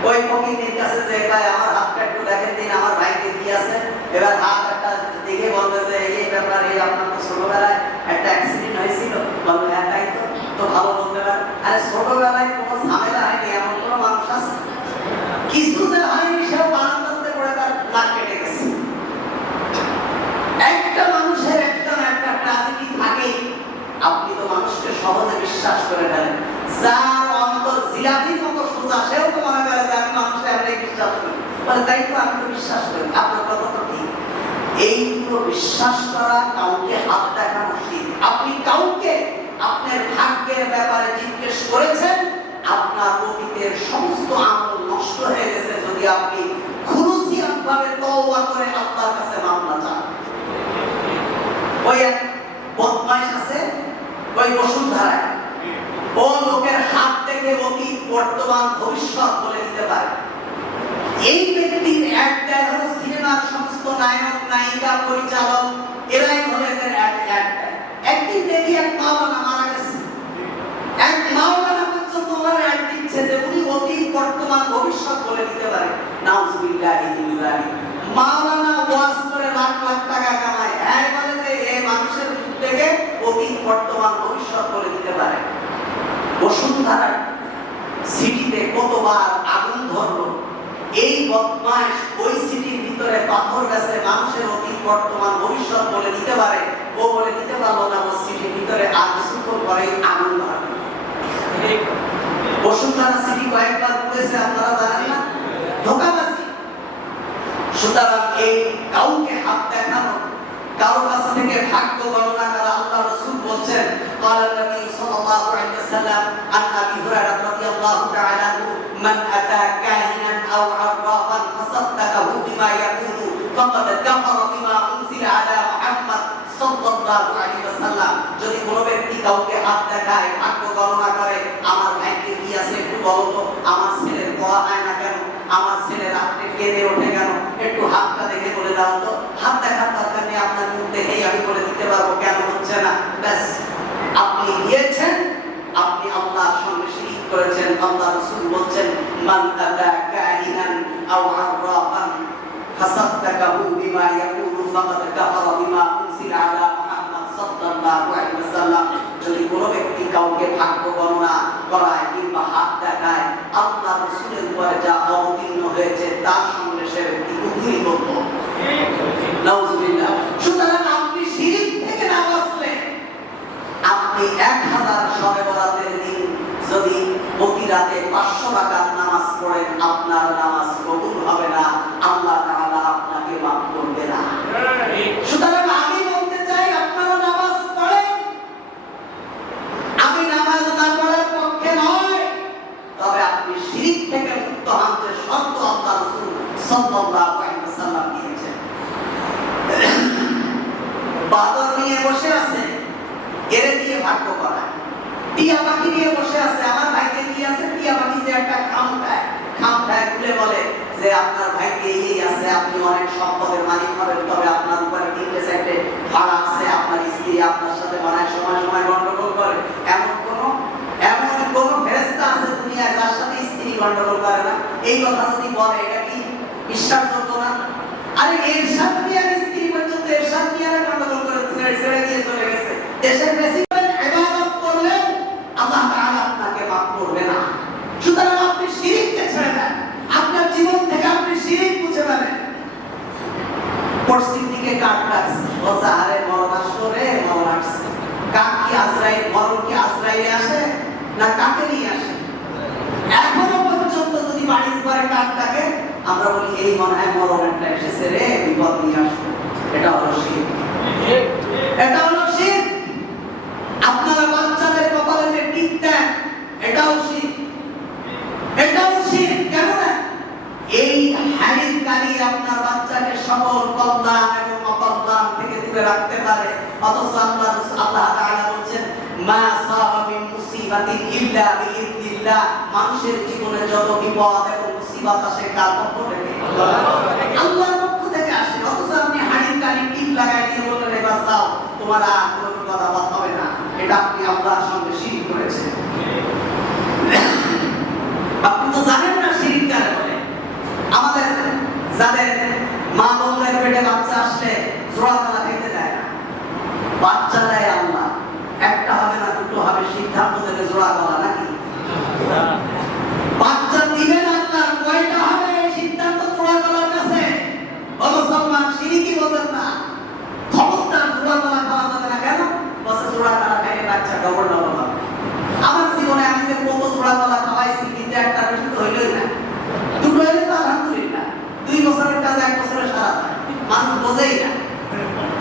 ওই ফকিন্নির কাছে যে কয় আমার হাতটা একটু দেখেন দিন, আমার ভাগ্যে কি আছে, এবার হাত একটা দেখে বলবে যে এই ব্যাপার, এই আপনার তো ছোটবেলায় একটা অ্যাক্সিডেন্ট হয়েছিল, বলবে হ্যাঁ তাই তো, তো ভালো বলতে পারে। আরে ছোটবেলায় কোনো ঝামেলা হয়নি এমন কোনো মানুষ আছে? কিছু যে হয়নি সেও বারান্দাতে পড়ে তার নাক কেটে গেছে। একটা মানুষের একটা না একটা ট্র্যাজেডি থাকেই। আপনি তো মানুষকে সহজে বিশ্বাস করে ফেলেন, যার অন্তর জিলাপির মতো সোজা সেও তো মনে করে যে আমি মানুষকে এমনি বিশ্বাস করি, বলে তাই তো আমি তো বিশ্বাস করি। আপনার কথা তো ঠিক, এইগুলো বিশ্বাস করা কাউকে হাত দেখানো ঠিক। আপনি কাউকে আপনার ভাগ্যের ব্যাপারে জিজ্ঞেস করেছেন, আপনার অতীতের সমস্ত আমল নষ্ট হয়ে গেছে যদি আপনি খুলুসিয়াতভাবে তওবা করে আল্লাহর কাছে মামলা চান। ওই এক বদমাইশ আছে ওই বসুন্ধরায়, ও লোকের হাত থেকে অতীত বর্তমান ভবিষ্যৎ বলে দিতে পারে। এই ব্যক্তির একটা হলো সিনেমার সমস্ত নায়ক নায়িকা পরিচালক, এরাই হলো এদের একদিন দেখি এক মাওলানা মারা গেছে, এক মাওলানা পর্যন্ত ওনার অ্যাড দিচ্ছে যে উনি অতীত বর্তমান ভবিষ্যৎ বলে দিতে পারে। নাউজুবিল্লাহি মিন যালিক। মাওলানা ওয়াজ করে লাখ লাখ টাকা কামায়, হ্যাঁ বলে যে এই মানুষের মুখ থেকে অতীত বর্তমান ভবিষ্যৎ বলে দিতে পারে। বসুন্ধরা সিটিতে কতবার আগুন ধরলো, এই বদমাইশ ওই সিটির ভিতরে পাথর গাছে মানুষের অতীত বর্তমান ভবিষ্যৎ বলে দিতে পারে, ও বলে দিতে পারলো না। ও সিটির ভিতরে আর কিছুক্ষণ পরে আগুন ধরে। বসুন্ধরা সিটি কয়েকবার পুড়েছে, আপনারা জানেন না? ধোঁকাবাজি। সুতরাং এই কাউকে হাত দেখানো, কারো কাছ থেকে ভাগ্য গণনা করা, আল্লাহ রাসূল বলছেন قال النبي صلى الله عليه وسلم عن ابي هريره رضي الله تعالى عنه من اتى كاهنا او عرافا فصدقه بما يقول فقد كفر بما انزل على محمد صلى الله عليه وسلم। যদি কোনো ব্যক্তি কাউকে হাত দেখায়, ভাগ্য গণনা করে, আমার ভাগ্যে কি আছে একটু বলো তো, আমার ছেলের পড়া হয় না কেন, আমার ছেলে রাত্রে কেঁদে ওঠে কেন, একটু হাতটা দেখে বলে দাও তো। হাত দেখার দরকার নেই, আপনার মুখ দেখেই আমি বলে দিতে পারবো কেন হচ্ছে না। ব্যাস, আপনি দিয়েছেন, আপনি আল্লাহর সঙ্গে শিরক করেছেন। আল্লাহ রাসূল বলছেন মান আতা কাহিনান আও আররাফান ফাসাদদাকাহু বিমা ইয়াকুলু ফাকাদ কাফারা বিমা উনজিলা আলা মুহাম্মদ সাল্লাল্লাহু আলাইহি ওয়াসাল্লাম। যদি কোনো ব্যক্তি কাউকে ভাগ্য গণনা করায় কিংবা হাত দেখায়, আল্লাহ রাসূলের উপরে যা অবতীর্ণ হয়েছে তার সঙ্গে সে ব্যক্তি কুফরি করত। নাউজুবিল্লাহ। সুতরাং আপনি শিরক থেকে না বাঁচলে, আপনি 1000 শবে বরাতের দিন যদি প্রতি রাতে 500 রাকাত নামাজ পড়েন, আপনার নামাজ কবুল হবে না, আল্লাহ তাআলা আপনাকে মাফ করবে না। সুতরাং আমি বলতে চাই আপনারা নামাজ পড়েন, আমি নামাজ না পড়ার পক্ষে নয়, তবে আপনি শিরক থেকে মুক্ত হতে শর্ত আল্লাহ রাসূল সাল্লাল্লাহু আলাইহি ওয়াসাল্লাম দিয়েছেন। বাদর নিয়ে বসে আছে, এরে দিয়ে ভাগ্য করা, টিয়া পাখি নিয়ে বসে আছে, আমার ভাগ্যে কি আছে, টিয়া পাখি যে একটা খামটায় খুলে বলে যে আপনার ভাগ্যে এই আছে, আপনি অনেক সম্পদের মালিক হবেন, তবে আপনার উপরে 3টে 4টে ভাড়া আছে, আপনার স্ত্রী আপনার সাথে বানায় সময় সময় গন্ডগোল করে। এমন কোন ফেরেশতা আছে দুনিয়ায় যার সাথে স্ত্রী গন্ডগোল করে না? এই কথা যদি বলে এটা কি বিশ্বাসযোগ্য না? আরে এরশাদ মিয়ার স্ত্রী পর্যন্ত এরশাদ মিয়ার গন্ডগোল করে ছেড়ে দিয়ে চলে গেছে। দেশের প্রেসিডেন্ট ইবাদত করলেন, আল্লাহ তাআলা আপনাকে মাফ করবে না। সুতরাং আপনি শিরককে ছেড়ে দেন, আপনার জীবন থেকে আপনি শিরক মুছে ফেলেন। পশ্চিম দিকে কাক ডাকছে, বলছে আরে মরণ আসলো রে, মরণ আসছে। কাক কি আজরাইল, মরণ কি আজরাইলে আসে না কাকে নিয়ে আসে? এখনো পর্যন্ত যদি বাড়ির উপরে কাক ডাকে, আমরা বলি এই মনে হয় মরণ একটা এসেছে রে, বিপদ নিয়ে আসবে। এটা হলো শিরক, এটা হলো শিরক। আপনারা বাচ্চাদের কপালে যে টিপ দেন, এটাও শিরক, এটাও শিরক। কেন না? এই হাদিস কারি আপনার বাচ্চাকে সকল কল্যাণ এবং অকল্যাণ থেকে দূরে রাখতে পারে। অথচ আল্লাহ তাআলা বলছেন মা সাবা মিন মুসিবাতিন ইল্লা বিইذনিল্লাহ, মানুষের জীবনে যত বিপদ এবং মুসিবত আসে কার পক্ষ থেকে? আল্লাহর পক্ষ থেকে আসে। অথচ আপনি হাড়ির কানে টিপ লাগাই দিয়ে বললেন এবার যাও, তোমার আর কোনো বিপদ আপদ হবে না, এটা আপনি আল্লাহর সঙ্গে শিরক করেছেন। আপনি তো জানেন না শিরক কারে বলে। আমাদের যাদের মা বোনদের পেটে বাচ্চা আসলে জোড়া গলা খেতে দেয় না, বাচ্চা দেয় আল্লাহ, একটা হবে না দুটো হবে, সিদ্ধান্ত দেবে জোড়া গলা নাকি? বাচ্চা দিবেন আল্লাহ, কয়টা হবে এই সিদ্ধান্ত জোড়া গলার কাছে। ও মুসলমান, শিরকি বোঝেন না, খবরদার জোড়া গলা খাওয়া যাবে না। কেন? বসে জোড়া গলা খাইলে বাচ্চা ডবল ডবল হবে। আমার জীবনে আমি যে কত জোড়া গলা খাওয়াইছি, কিন্তু একটা বেশি তো হইলই না, দুটো হইলে তো আলহামদুলিল্লাহ। 2 বছরের কাছে 1 বছরে সারা যায়, মানুষ বোঝেই না।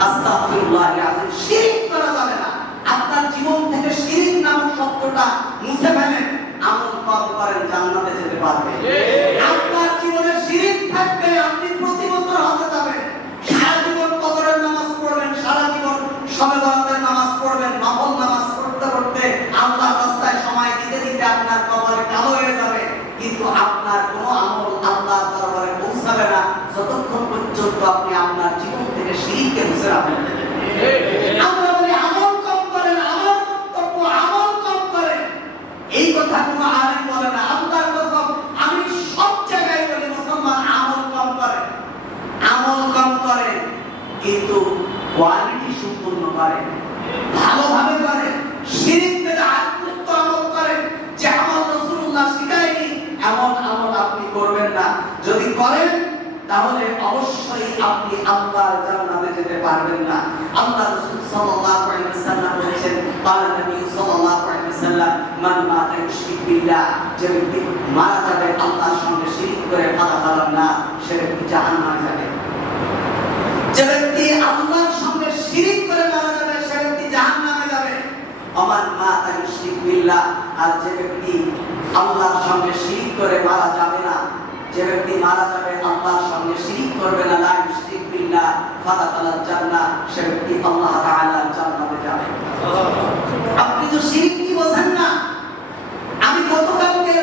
আস্তাগফিরুল্লাহ আযীম, শিরক করা যাবে না। আপনার জীবন থেকে শিরক নামক শব্দটা মুছে ফেলেন, আমল কম করেন, জান্নাতে যেতে পারবেন। আপনার জীবনে শিরক থাকবে, আপনি প্রতি বছর হজে যাবেন, সারা জীবন কদরের নামাজ পড়বেন, সারা জীবন শবে বরাতের নামাজ পড়বেন, নফল নামাজ পড়তে পড়তে আল্লাহর রাস্তায় সময় দিতে দিতে আপনার কবরে কালো হয়ে যাবে, কিন্তু আপনার কোনো আমল আল্লাহর দরবারে পৌঁছাবে না যতক্ষণ পর্যন্ত আপনি আপনার জীবন থেকে শিরককে মুছে না ফেলবেন। আমরা বলি আমল কম করেন, আমার বক্তব্য আমল কম করেন, এই কথা কোনো আলেম বলে না। আল্লাহর কসম, আমি সব জায়গায় বলি মুসলমান আমল কম করেন, আমল কম করেন, কিন্তু কোয়ালিটি সম্পূর্ণ করেন, ভালোভাবে করেন, শিরক বিদআত মুক্ত আমল করেন। যে আমল রাসূলুল্লাহ শিখায়নি এমন আমল আপনি করবেন না। যদি করেন তাহলে অবশ্যই আপনি আল্লাহর জান্নাতে যেতে পারবেন না। আল্লাহ রাসূল সাল্লাল্লাহু আলাইহি ওয়াসাল্লাম বলেছেন, قال النبي صلى الله عليه وسلم من مات يشرك بالله, যে ব্যক্তি মারা যাবে আল্লাহর সঙ্গে শিরক করে, ফাদাখালান না, সে ব্যক্তি জাহান্নামে যাবে। যে ব্যক্তি আল্লাহর সঙ্গে শিরক করে মারা যাবে সে ব্যক্তি জাহান্নামে যাবে। ওমান মাতা ইউশরিক বিল্লাহ, আর যে ব্যক্তি আল্লাহর সঙ্গে শিরক করে মারা যাবে না, যে ব্যক্তি মারা যাবে আল্লাহর সঙ্গে শিরক করবে না, লা ইউশরিক বিল্লাহ ফাদাখালাল জান্নাহ, সে ব্যক্তি আল্লাহ তাআলার জান্নাতে যাবে। আপনি তো শিরক কি বোঝেন না। আমি গতকালকে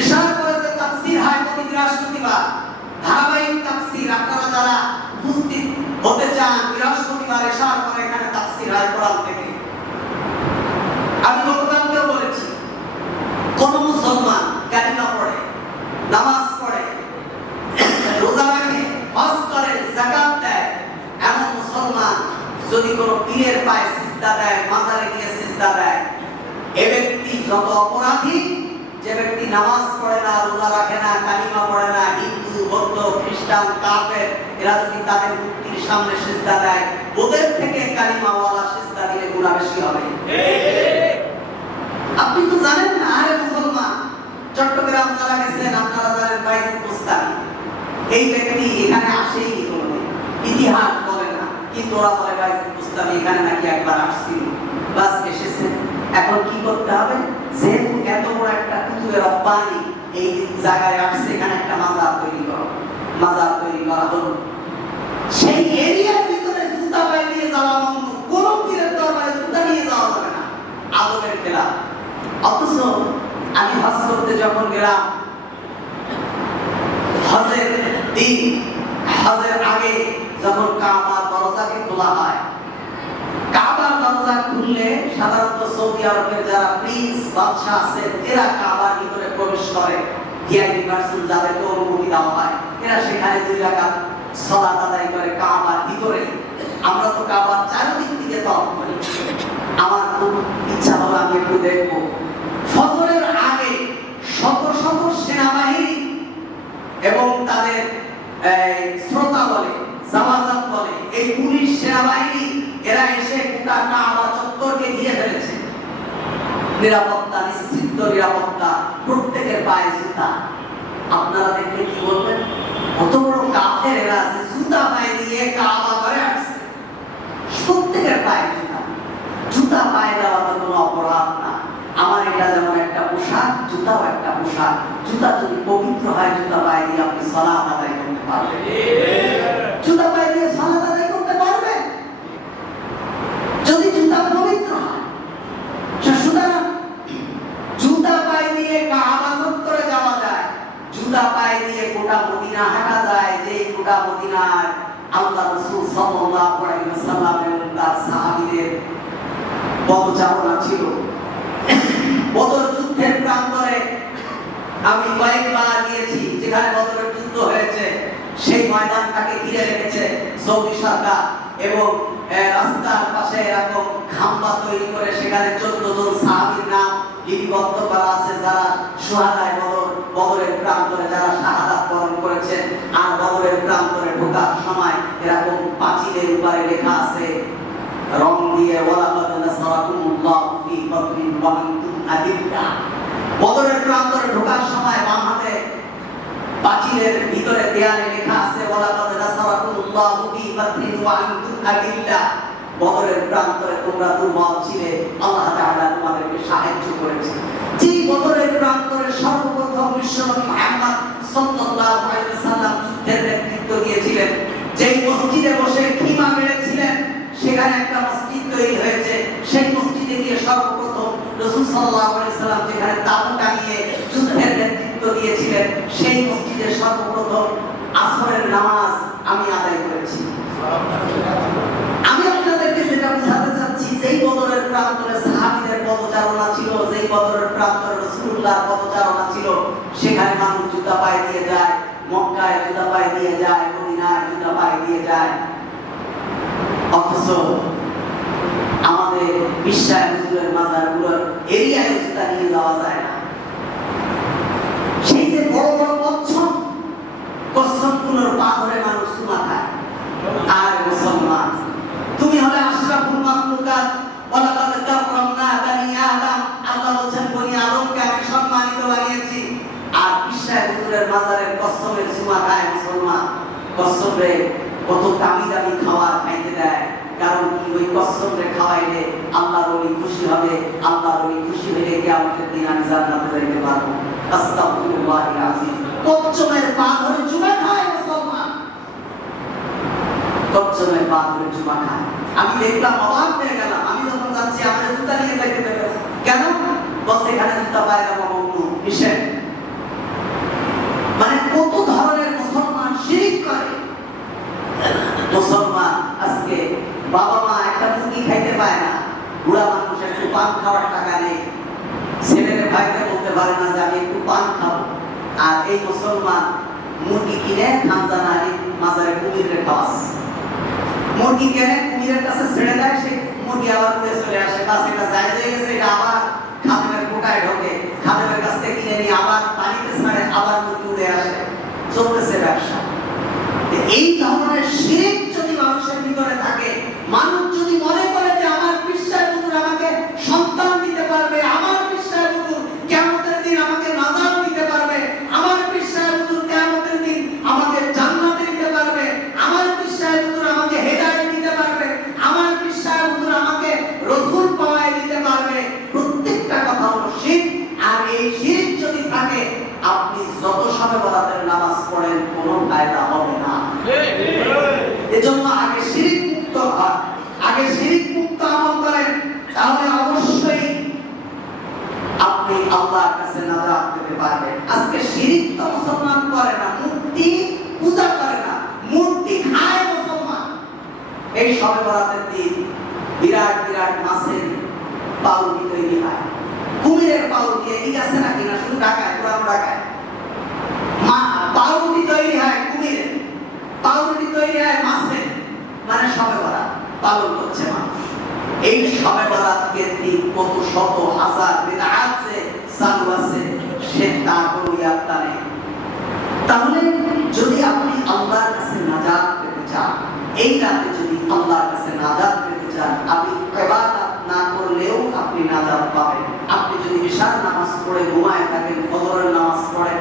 ইশারা করেছে তাফসীর হয় প্রতি বৃহস্পতিবার, ধারাবাহিক তাফসীর। আপনারা যারা উপস্থিত হতে চান, বৃহস্পতিবার ইশারা করে এখানে তাফসীর হয় কোরআন থেকে। আমি গতকালকেও বলেছি, কোন মুসলমান কালিমা পড়ে, নামাজ পড়ে, রোজা রাখে, হজ করে, যাকাত দেয়, এমন মুসলমান যদি কোনো পীরের পায়ে সিজদা দেয়, মাজারে গিয়ে সিজদা দেয়, এ ব্যক্তি যত অপরাধী। যে ব্যক্তি নামাজ পড়ে না, রোজা রাখে না, কালিমা পড়ে না, হিন্দু, বৌদ্ধ, খ্রিস্টান, কাফের, এরা যদি তাদের মূর্তির সামনে সিজদা দেয়, ওদের থেকে কালিমাওয়ালা সিজদা দিলে গুনাহ বেশি হবে। আপনি তো জানেন না। আরে মুসলমান, চট্টগ্রাম যারা গেছেন আপনারা জানেন বাইজিদ বুস্তামি, এই ব্যক্তি এখানে আসেইনি কোনোদিন, ইতিহাস বলে না, কিন্তু ওরা বলে বাইজিদ বুস্তামি এখানে নাকি একবার আসছিল, বাস এসেছে। এখন কি করতে হবে? যেহেতু এত বড় একটা কুতুবের রব্বানি এই জায়গায় আসছে, এখানে একটা মাজার তৈরি করো। মাজার তৈরি করা হলো, সেই এরিয়ার ভিতরে জুতা পায়ে নিয়ে যাওয়া মামনু, কোন পীরের দরবারে জুতা নিয়ে যাওয়া যাবে না, আদবের খেলাফ। অথচ আমি হজ করতে যখন গেলাম, হজের দিন, হজের আগে যখন কাবার দরজাকে খোলা হয়, কাবার দরজা খুললে সাধারণত সৌদি আরবের যারা প্রিন্স বাদশা আছে এরা কাবার ভিতরে প্রবেশ করে, ভিআইপি পার্সন যাদেরকে অনুমতি দেওয়া হয়, এরা সেখানে 2 রাকাত সালাত আদায় করে কাবার ভিতরে। আমরা তো কাবার চারদিক থেকে তওয়াফ করি। আমার খুব ইচ্ছা হলো আমি একটু দেখব। ফজরের আগে শত শত সেনাবাহিনী এবং তাদের শ্রোতা বলে, জাওয়াজাত বলে, এই পুলিশ সেনাবাহিনী এরা এসে গোটা কাবা চত্বরকে ঘিরে ফেলেছে। নিরাপত্তা, নিশ্চিত নিরাপত্তা, প্রত্যেকের পায়ে জুতা। আপনারা দেখলে কি বলবেন? কত বড় কাফের এরা, যে জুতা পায়ে নিয়ে কাবা করে আসছে। প্রত্যেকের পায়ে জুতা। জুতা পায়ে দেওয়া তো কোনো অপরাধ না। আমার এটা যেমন একটা পোশাক, জুতাও একটা পোশাক। জুতা যদি পবিত্র হয়, জুতা পায়ে দিয়ে আপনি সালাত আদায় করতে পারবেন। জুতা পায়ে দিয়ে সালাত আদায় করতে পারবেন। সাল্লাম এবং তার সাহাবীদের পদচারণা ছিল। বদর যুদ্ধের প্রান্তরে আমি কয়েকবার গিয়েছি, যেখানে বদরের যুদ্ধ হয়েছে সেই ময়দানটাকে ঘিরে রেখেছে সৌদি সরকার এবং রাস্তার পাশে এরকম খাম্বা তৈরি করে সেখানে 14 জন সাহাবীর নাম লিপিবদ্ধ করা আছে, যারা শুহাদায়ে বদরের প্রান্তরে যারা শাহাদাত বরণ করেছেন। আর বদরের প্রান্তরে ঢোকার সময় এরকম পাঁচিলের উপরে লেখা আছে রং দিয়ে, ওয়ালাকাদ নাসারাকুমুল্লাহু ফি বদরিন ওয়া আনতুম আদিল্লা। বদরের প্রান্তরে ঢোকার সময় বাম হাতে পাঁচিলের ভিতরে দেয়ালে লেখা আছে ওয়ালাকাদ নাসারাকুমুল্লাহু ফি বদরিন ওয়া আনতুম আদিল্লা। বদরের প্রান্তরে তোমরা দুর্বল ছিলে, আল্লাহ তাআলা তোমাদেরকে সাহায্য করেছে। যে বদরের প্রান্তরে সর্বপ্রথম বিশ্বনবী মুহাম্মদ সাল্লাল্লাহু আলাইহি ওয়াসাল্লাম যুদ্ধের নেতৃত্ব দিয়েছিলেন, যেই মসজিদে বসে খিমা মেরেছিলেন সেখানে একটা মসজিদ তৈরি হয়েছে। সেই মসজিদে গিয়ে সর্বপ্রথম রাসূল সাল্লাল্লাহু আলাইহি ওয়াসাল্লাম যেখানে তাঁবু টাঙিয়ে যুদ্ধের নেতৃত্ব দিয়েছিলেন, সেই মসজিদে সর্বপ্রথম আসরের নামাজ আমি আদায় করেছি। আমি আপনাদেরকে যেটা বোঝাতে চাচ্ছি, যেই বদরের প্রান্তরে সাহাবীদের পদচারণা ছিল, যেই বদরের প্রান্তরে রাসূলুল্লাহর পদচারণা ছিল, সেখানে মানুষ জুতা পায়ে দিয়ে যায়, মক্কায় জুতা পায়ে দিয়ে যায়, মদিনায় জুতা পায়ে দিয়ে যায়। অথচ আমাদের বিশ্বাস হুজুরের মাজারগুলোর এরিয়ায় জুতা নিয়ে যাওয়া যায় না। সেই যে বড় বড় কচ্ছপগুলোর পা ধরে মানুষ চুমা খায়। আর মুসলমান, তুমি হলে আশরাফুল মাখলুকাত, ওয়ালাকাদ কাররামনা বানি আদম। আল্লাহ বলেন বনি আদমকে আমি সম্মানিত বানিয়েছি। আর বিশ্বাস হুজুরের মাজারের কচ্ছপের চুমা খায় মুসলমান। কচ্ছপে কত দামি দামি খাবার খাইতে দেয়, কারণ কি ওই কচ্ছপে খাওয়াইলে আল্লাহর ওলি খুশি হবে। আল্লাহর ওলি খুশি হলে কিয়ামতের দিন আমি জান্নাতে যাইতে পারবো। আস্তাগফিরুল্লাহিল আযীম। কচ্ছপের পা ধরে চুমা খায় মুসলমান, কচ্ছপের পা ধরে চুমা খায়। আমি দেখলাম, অবাক হয়ে গেলাম। আমি যখন যাচ্ছি আমাদের জুতা নিয়ে যাইতে দেবে কেন? বস এখানে জুতা পায় না মামুনু নিষেধ। মানে কত ধরনের মুসলমান শিরক করে। মুসলমান আজকে বাবা মা একটা মুরগি খাইতে পায় না, বুড়া মানুষ একটু পান খাওয়ার টাকা নেই, ছেলের ভাইকে বলতে পারে না যে আমি একটু পান খাবো। আর এই মুসলমান মুরগি কিনে খানজানা মাজারে কুমিরে খাওয়াচ্ছে। মুরগি কিনে কুমিরের কাছে ছেড়ে দেয়, সেই মুরগি আবার উড়ে চলে আসে, কাছে কাছে যায় গেছে, এটা আবার খাদেমের কোটায় ঢোকে, খাদেমের কাছ থেকে কিনে নিয়ে আবার পানিতে ছাড়ে, আবার মুরগি উড়ে আসে, চলতেছে ব্যবসা। এই ধরনের শিরক যদি মানুষের ভিতরে থাকে, মানুষ যদি মনে করে যে আমার বিশ্বাস হুজুর আমাকে সন্তান দিতে পারবে, আমার বিশ্বাস হুজুর কিয়ামতের দিন আমাকে নাজাত দিতে পারবে, আমার বিশ্বাস হুজুর কিয়ামতের দিন আমাকে জান্নাতে দিতে পারবে, আমার বিশ্বাস হুজুর আমাকে হেদায়েত দিতে পারবে, আমার বিশ্বাস হুজুর আমাকে রাসূল পাওয়ায় দিতে পারবে, প্রত্যেকটা কথা হলো শিরক। আর এই শিরক যদি থাকে, আপনি যত শবে বরাতের নামাজ পড়েন কোনো ফায়দা হবে না। এজন্য আগে শিরক মুক্ত হন, আগে শিরক মুক্ত আমল করেন, তাহলে অবশ্যই আপনি আল্লাহর কাছে নাজাত পেতে পারবেন। আজকে শিরক তো মুসলমান করে না, মূর্তি পূজা করে না, মূর্তি খায় মুসলমান। এই শবে বরাতের দিন বিরাট বিরাট মাছের পাউরুটি তৈরি হয়, কুমিরের পাউরুটি। এদিকে আছে নাকি না? শুধু ঢাকায়, পুরানো ঢাকায় পাউরুটি তৈরি হয়, কুমিরের পাউরুটি তৈরি হয় মাছের। মানে শবে বরাত পালন করছে মানুষ। এই শবে বরাত কেন্দ্রিক কত শত হাজার বিদআত চালু আছে, সে তার কোনো ইয়াত্তা নেই। তাহলে যদি আপনি আল্লাহর কাছে নাজাত পেতে চান, এই রাতে যদি আল্লাহর কাছে নাজাত পেতে চান, আপনি ইবাদত না করলেও আপনি নাজাত পাবেন। আপনি যদি ইশার নামাজ পড়ে ঘুমায় থাকেন, ফজরের নামাজ পড়েন,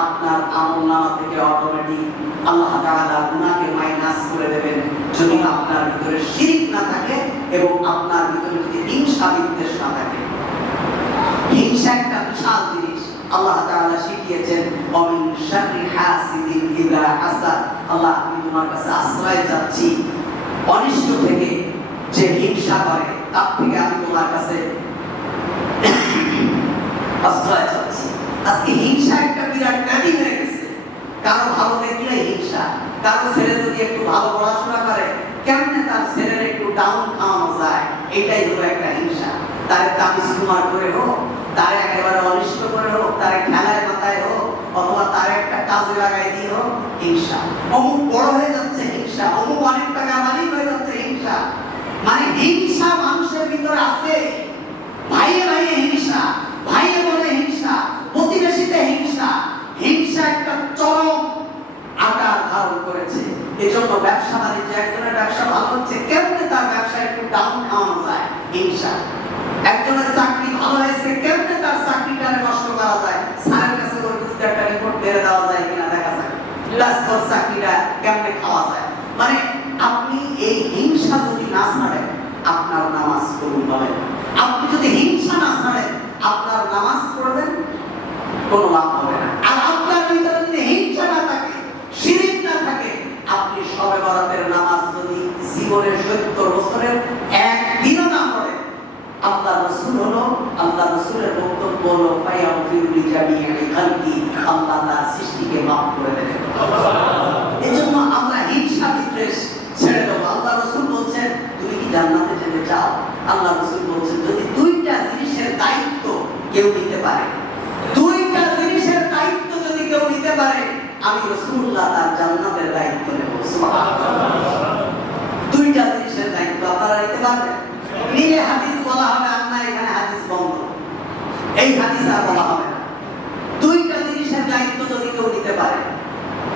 আপনার আমলনামা থেকে অটোমেটিক আল্লাহ তাআলা গুনাহকে মাইনাস করে দেবেন, যদি আপনার ভিতরে শিরক না থাকে এবং আপনার ভিতরে যদি হিংসা বিদ্বেষ না থাকে। হিংসা একটা বিশাল জিনিস। আল্লাহ তাআলা শিখিয়েছেন, ওমিন শাররি হাসিদিন ইযা হাসাদ। আল্লাহ, আমি তোমার কাছে আশ্রয় চাচ্ছি অনিষ্ট থেকে, যে হিংসা করে তার থেকে আমি তোমার কাছে আশ্রয় চাচ্ছি। আজকে হিংসা একটা বিরাট ব্যাধি হয়ে গেছে। কারো ভালো দেখলে হিংসা, কারো ছেলে যদি একটু ভালো পড়াশোনা করে কেমনে তার ছেলের একটু ডাউন খাওয়ানো যায়, এটাই হলো একটা হিংসা। তারে তাবিজ কুমার করে হোক, তারে একেবারে অনিষ্ট করে হোক, তারে খেলায় মাথায় হোক, অথবা তার একটা কাজে লাগাই দিয়ে হোক, হিংসা। অমুক বড় হয়ে যাচ্ছে হিংসা, অমুক অনেক টাকা মালিক হয়ে যাচ্ছে হিংসা। মানে হিংসা মানুষের ভিতরে আছে। ভাইয়ে ভাইয়ে হিংসা, ভাইয়ে বলে হিংসা, প্রতিবেশীতে হিংসা। হিংসা একটা চরম আকার ধারণ করেছে। এজন্য ব্যবসা বাণিজ্য, একজনের ব্যবসা ভালো হচ্ছে, কেমনে তার ব্যবসা একটু ডাউন খাওয়ানো যায়, হিংসা। একজনের চাকরি ভালো হয়েছে, কেমনে তার চাকরিটা নষ্ট করা যায়, স্যারের কাছে ওর বিরুদ্ধে একটা রিপোর্ট বের দেওয়া যায় কিনা দেখা যায়, প্লাস ওর চাকরিটা কেমনে খাওয়া যায়। মানে আপনি এই হিংসা যদি না ছাড়েন, আপনার নামাজ কবুল হবে না। আপনি যদি হিংসা না ছাড়েন, আপনার নামাজ পড়বেন কোনো লাভ হবে না। আর আপনার ভিতরে যদি হিংসা না থাকে, শিরক না থাকে, আপনি শবে বরাতের নামাজ যদি জীবনের 70 বছরের একদিনও না পড়েন, আল্লাহ রাসূল হলো, আল্লাহ রাসূলের বক্তব্য হলো ফায়াগফিরু লিজামিআল খালকি, আল্লাহ তার সৃষ্টিকে মাফ করে দেন। এজন্য আমরা হিংসা বিদ্বেষ ছেড়ে দেব। আল্লাহ রাসূল বলছেন, তুমি কি জান্নাতে যেতে চাও? আল্লাহ রাসূল বলছেন, যদি দুইটা জিনিসের দায়িত্ব কেউ নিতে পারে, দুইটা জিনিসের দায়িত্ব যদি কেউ নিতে পারে, আমি রাসূলুল্লাহ তার জান্নাতের দায়িত্ব নেব। সুবহানাল্লাহ। দুইটা জিনিসের দায়িত্ব আপনারা নিতে পারবেন? নিলে হাদিস বলা হবে, আমরা এখানে হাদিস বন্ধ, এই হাদিস আর বলা হবে না। দুইটা জিনিসের দায়িত্ব যদি কেউ নিতে পারে,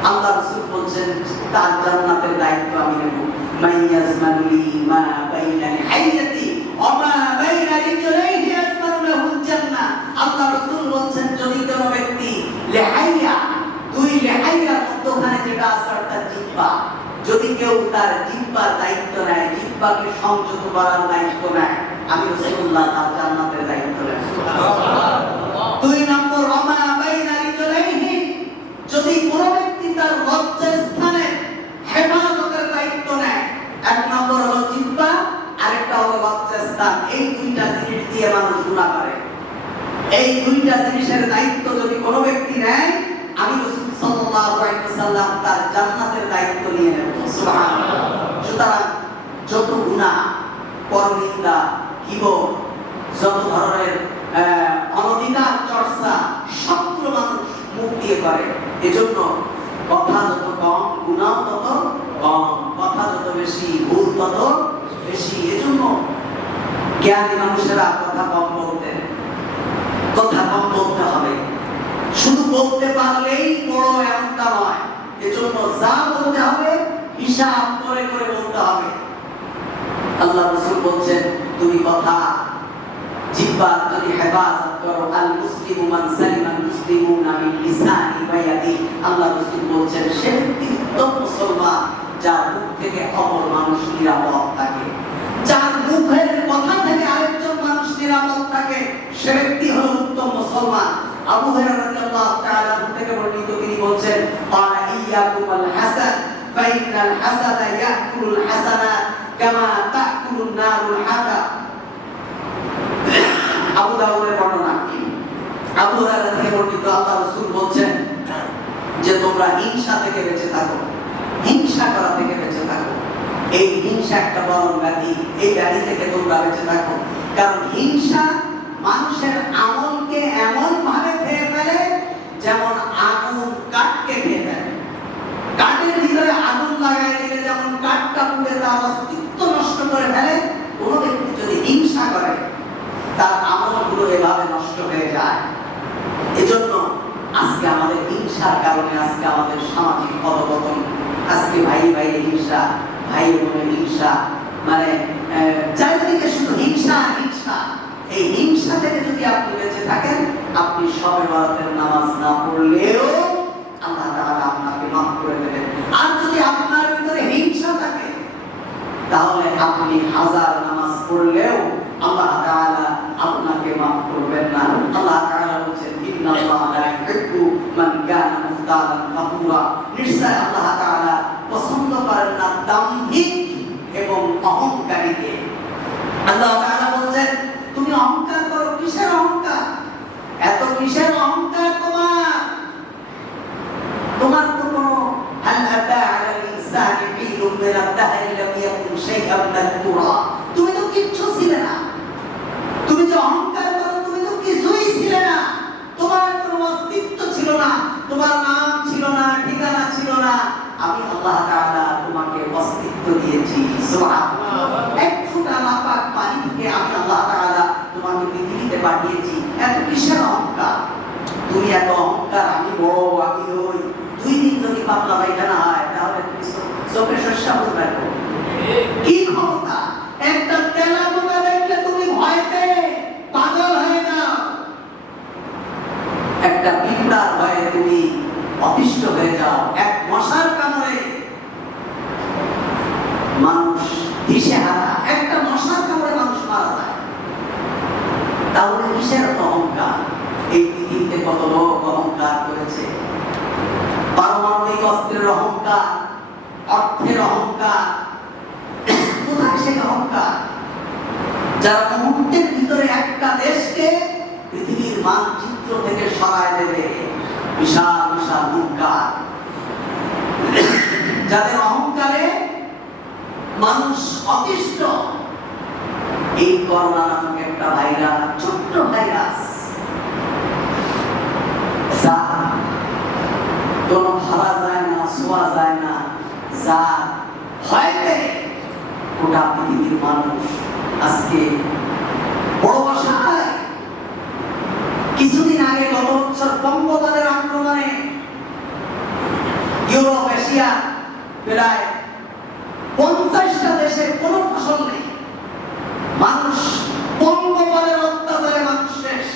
আল্লাহ রাসূল বলছেন তার জান্নাতের দায়িত্ব আমি নেব। মাইয়াজমানুলি মা বাইনা লিহাইয়াতি ওয়া মা বাইনা রিজলাইহি ইয়াজমানু লাহুল জান্নাহ। আল্লাহ রাসূল বলছেন, যদি কোনো ব্যক্তি লিহাইয়া, দুই লিহাইয়ার মধ্যখানে যেটা আছে অর্থাৎ জিহ্বা, যদি কেউ তার জিহ্বার দায়িত্ব নেয়, জিহ্বাকে সংযত করার দায়িত্ব নেয়, আমি রাসূলুল্লাহ তার জান্নাতের দায়িত্ব নেব। সুবহানাল্লাহ। দুই নম্বর, ওয়া মা বাইনা রিজলাইহি, যদি কোনো ব্যক্তি তার লজ্জাস্থানে হেফাজতের দায়িত্ব নেয়, এক নম্বর হলো জিহ্বা, আরেকটা হলো লজ্জাস্থান। এই দুইটা জিনিস দিয়ে মানুষ গুনাহ করে। এই দুইটা জিনিসের দায়িত্ব যদি কোনো ব্যক্তি নেয়, আমি রাসূল সাল্লাল্লাহু আলাইহি ওয়াসাল্লাম তার জান্নাতের দায়িত্ব নিয়ে নেব। সুবহানাল্লাহ। সুতরাং যত গুনাহ, পরনিন্দা, গীবত, যত ধরনের অনধিকার চর্চা, সবগুলো মানুষ মুখ দিয়ে করে। এজন্য কথা যত কম, গুনাহ তত কম। কথা যত বেশি, ভুল তত বেশি। এজন্য জ্ঞানী মানুষেরা কথা কম বলতেন। কথা কম বলতে হবে, শুধু বলতে পারলেই বড় এমনটা নয়। এজন্য যা বলতে হবে হিসাব করে করে বলতে হবে। আল্লাহ রাসূল বলছেন, তুমি কথা জিহ্বা যদি হেফাজত করো, আল মুসলিমু মান সালিমাল মুসলিমুনা মিন লিসানি ওয়া ইয়াদি। আল্লাহ রাসূল বলছেন, সে ব্যক্তি উত্তম মুসলমান যার মুখ থেকে অপর মানুষ নিরাপদ থাকে, যার মুখের কথা থেকে আরেকজন মানুষ নিরাপদ থাকে, সে ব্যক্তি হলো উত্তম মুসলমান। আবু হুরায়রা রাদিয়াল্লাহু তাআলা থেকে বর্ণিত, তিনি বলছেন, ক্বালা ইয়াকুমুল হাসান ফাইনাল হাসানা ইয়াকুলুল হাসানাত কামা তাকুলুন নারুল হাতাব। আবু দাউদের বর্ণনা। আবু হুরায়রা থেকে বর্ণিত, আল্লাহ রাসূল বলছেন যে তোমরা হিংসা থেকে বেঁচে থাকো, হিংসা করা থেকে বেঁচে থাকো। এই হিংসা একটা বড় ব্যাধি, এই ব্যাধি থেকে তোমরা বেঁচে থাকো। কারণ হিংসা মানুষের আমলকে এমন ভাবে খেয়ে ফেলে যেমন আগুন কাঠকে খেয়ে ফেলে। কাঠের ভিতরে আগুন লাগাই দিলে যেমন কাঠটা পুড়ে তার অস্তিত্ব নষ্ট করে ফেলে, কোনো ব্যক্তি যদি হিংসা করে তার আমলগুলো এভাবে নষ্ট হয়ে যায়। এজন্য আজকে আমাদের হিংসার কারণে আজকে আমাদের সামাজিক অধঃপতন, আজকে ভাই ভাই হিংসা, ভাই বোনের হিংসা, মানে চারিদিকে শুধু হিংসা হিংসা। এই হিংসা থেকে যদি আপনি বেঁচে থাকেন, আপনি শবে বরাতের নামাজ না পড়লেও আল্লাহ তাআলা আপনাকে মাফ করে দেবেন। আর যদি আপনার ভিতরে হিংসা থাকে, তাহলে আপনি হাজার নামাজ পড়লেও আল্লাহ তাআলা আপনাকে মাফ করবেন না। আল্লাহ তাআলা বলেন, ইন্নাল্লাহা লা ইউহিব্বু মান কানা মুখতালান ফাখুরা। নিশ্চয় আল্লাহ তাআলা পছন্দ করেন না দাম্ভিক এবং অহংকারীকে। আল্লাহ তাআলা বলেন, তুমি অহংকার করো, কিসের অহংকার? এত কিসের অহংকার তোমার? তোমার তো কোনো হাল আতা আলাল ইনসানি হিনুন মিনাদ দাহরি লাম ইয়াকুন তুমি তো কিচ্ছু ছিলে না, তুমি যে অহংকার করো তুমি তো কিছুই ছিলে না, তোমার কোনো অস্তিত্ব ছিল না, তোমার নাম ছিল না, ঠিকানা ছিল না, আমি আল্লাহ তাআলা তোমাকে অস্তিত্ব দিয়েছি। সুবহানাল্লাহ। এক ফোঁটা নাপাক পানি থেকে আমি আল্লাহ তাআলা তোমাকে পৃথিবীতে পাঠিয়েছি, এত কিসের অহংকার? তুমি এত অহংকার, আমি বড়, আমি ওই, 2 দিন যদি পাতলা পায়খানা হয় তাহলে তুমি চোখে শস্যা বুঝবে কি ক্ষমতা? একটা তেলা পোকা দেখলে তুমি ভয়তে পাগল হয়ে যাও, একটা পিঁপড়ার ভয়ে তুমি অতিষ্ঠ হয়ে যাও, এক মশার কামড়ে মানুষ দিশেহারা, একটা মশার কামড়ে মানুষ মারা যায়। তাহলে কিসের অহংকার? এই পৃথিবীতে কত লোক অহংকার করেছে, পারমাণবিক অস্ত্রের অহংকার, অর্থের অহংকার, কোথায় সেই অহংকার? যারা মুহূর্তের ভিতরে একটা দেশকে পৃথিবীর মানচিত্র থেকে সরায় দেবে, বিশাল বিশাল অহংকার, যাদের অহংকারে মানুষ অতিষ্ঠ। এই করোনা নামক একটা ভাইরাস, ছোট্ট ভাইরাস, যা কোনো ভাবা যায় না, শোয়া যায় না, যা ভয়তে গোটা পৃথিবীর মানুষ আজকে বড় অসহায়। কিছুদিন আগে গত বছর বঙ্গবন্ধের আক্রমণে ইউরোপ, এশিয়া প্রায় 50টা দেশে কোনো ফসল নেই, মানুষ বঙ্গবন্ধের অত্যাচারে মানুষ শেষ।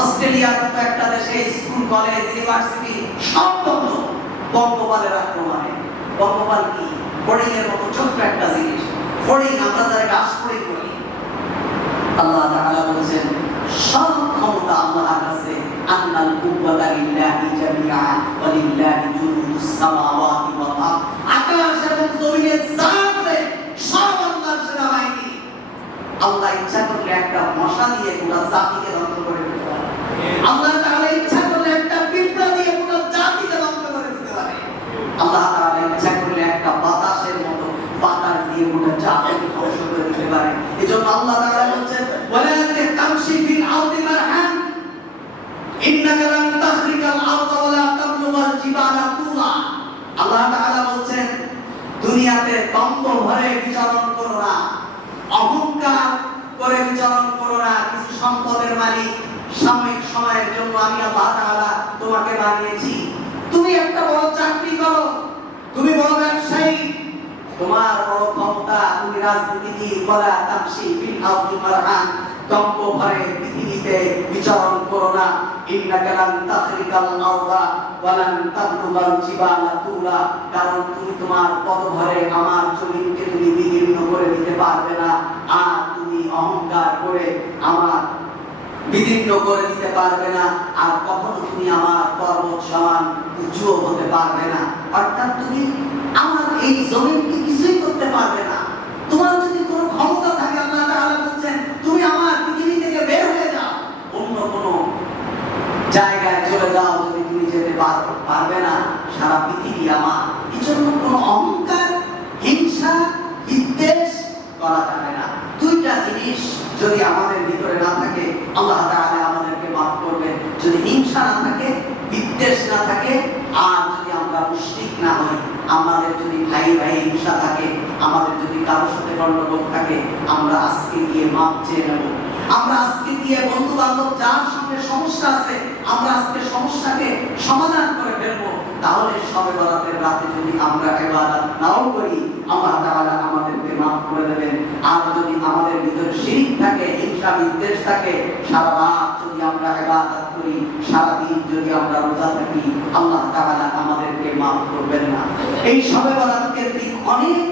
অস্ট্রেলিয়ার মতো একটা দেশে স্কুল, কলেজ, ইউনিভার্সিটি সব বন্ধ বঙ্গবন্ধের আক্রমণে। বঙ্গবন্ধ কি? ফড়িং এর মতো ছোট্ট একটা জিনিস, ফড়িং আমরা যারা গাছ ফড়িং বলি। আল্লাহ তাআলা বলেছেন সব ক্ষমতা আল্লাহর কাছে, আন্নাল কুওয়াতা লিল্লাহি জামিআ ওয়া লিল্লাহি জুনুদুস সামাওয়াতি ওয়াল আরদ। আকাশ এবং জমিনে যা আছে সব আল্লাহর সেনাবাহিনী। আল্লাহ ইচ্ছা করলে একটা মশা দিয়ে গোটা জাতিকে ধ্বংস করে দিতে পারে, আল্লাহ তাআলা ইচ্ছা করলে একটা পিঁপড়া দিয়ে গোটা জাতিকে ধ্বংস করে দিতে পারে, আল্লাহ তাআলা ইচ্ছা করলে একটা বাতাসের মতো বাতাস দিয়ে গোটা জাতিকে ধ্বংস করে দিতে পারে। এজন্য আল্লাহ তাআলা বলেন ওয়ালা তামশি ফিল আরদি মারহান ইন্নাকা লান তাখরিকাল আরদা ওয়ালা তাবলুগাল জিবালা তুলা। আল্লাহ তাআলা বলেন দুনিয়াতে দ্বন্দ্ব ভরে বিচরণ করো না, অহংকার করে বিচরণ করো না। কিছু সম্পদের মালিক, সাময়িক সময়ের জন্য আমি আল্লাহ তাআলা তোমাকে বানিয়েছি। তুমি একটা বড় চাকরি করো, তুমি বড় ব্যবসায়ী, তোমার বড় ক্ষমতা, তুমি রাজনীতিবিদ, ওয়ালা তামশি ফিল আরদি মারহান, দ্বন্দ্ব ভরে পৃথিবীতে বিচরণ করো না। ইন্নাকা লান তাখরিকাল আরদা ওয়া লান তাবলুগাল জিবালা তুলা। কারণ তুমি তোমার পদ ভরে আমার জমিনকে তুমি বিদীর্ণ করে দিতে পারবে না, আর তুমি অহংকার করে আমার বিদীর্ণ করে দিতে পারবে না, আর কখনো তুমি আমার পর্বত সমান উঁচু হতে পারবে না। অর্থাৎ তুমি আমার এই জমিনকে কিছুই করতে পারবে না। তোমার যদি কোনো ক্ষমতা থাকে, আল্লাহ তাআলা বলেন তুমি আমার পৃথিবী থেকে বের হয়ে যাও, অন্য কোনো জায়গায় চলে যাও, যদি তুমি যেতে পারবে না, সারা পৃথিবী আমার। এজন্য কোনো অহংকার, হিংসা, বিদ্বেষ করা যাবে না। দুইটা জিনিস যদি আমাদের ভিতরে না থাকে, আল্লাহ তাআলা আমাদেরকে মাফ করবেন। যদি হিংসা না থাকে, বিদ্বেষ না থাকে, আর যদি আমরা মুশরিক না হই, আমাদের যদি ভাই ভাই হিংসা থাকে, আমাদের যদি কারোর সাথে গন্ডগোল থাকে, আমরা আজকে গিয়ে মাপ চেয়ে নেব। আমরা আজকে গিয়ে বন্ধু বান্ধব যার সঙ্গে সমস্যা আছে, আমরা আজকে সমস্যাকে সমাধান করে ফেলবো। তাহলে শবে বরাতের রাতে যদি আমরা ইবাদত নাও করি, আল্লাহ তাআলা আমাদেরকে মাফ করে দেবেন। আর যদি আমাদের ভিতরে শিরক থাকে, হিংসা বিদ্বেষ থাকে, সারা রাত যদি আমরা ইবাদত করি, সারা দিন যদি আমরা রোজা থাকি, আল্লাহ তাআলা আমাদেরকে মাফ করবেন না। এই শবে বরাতের দিন অনেক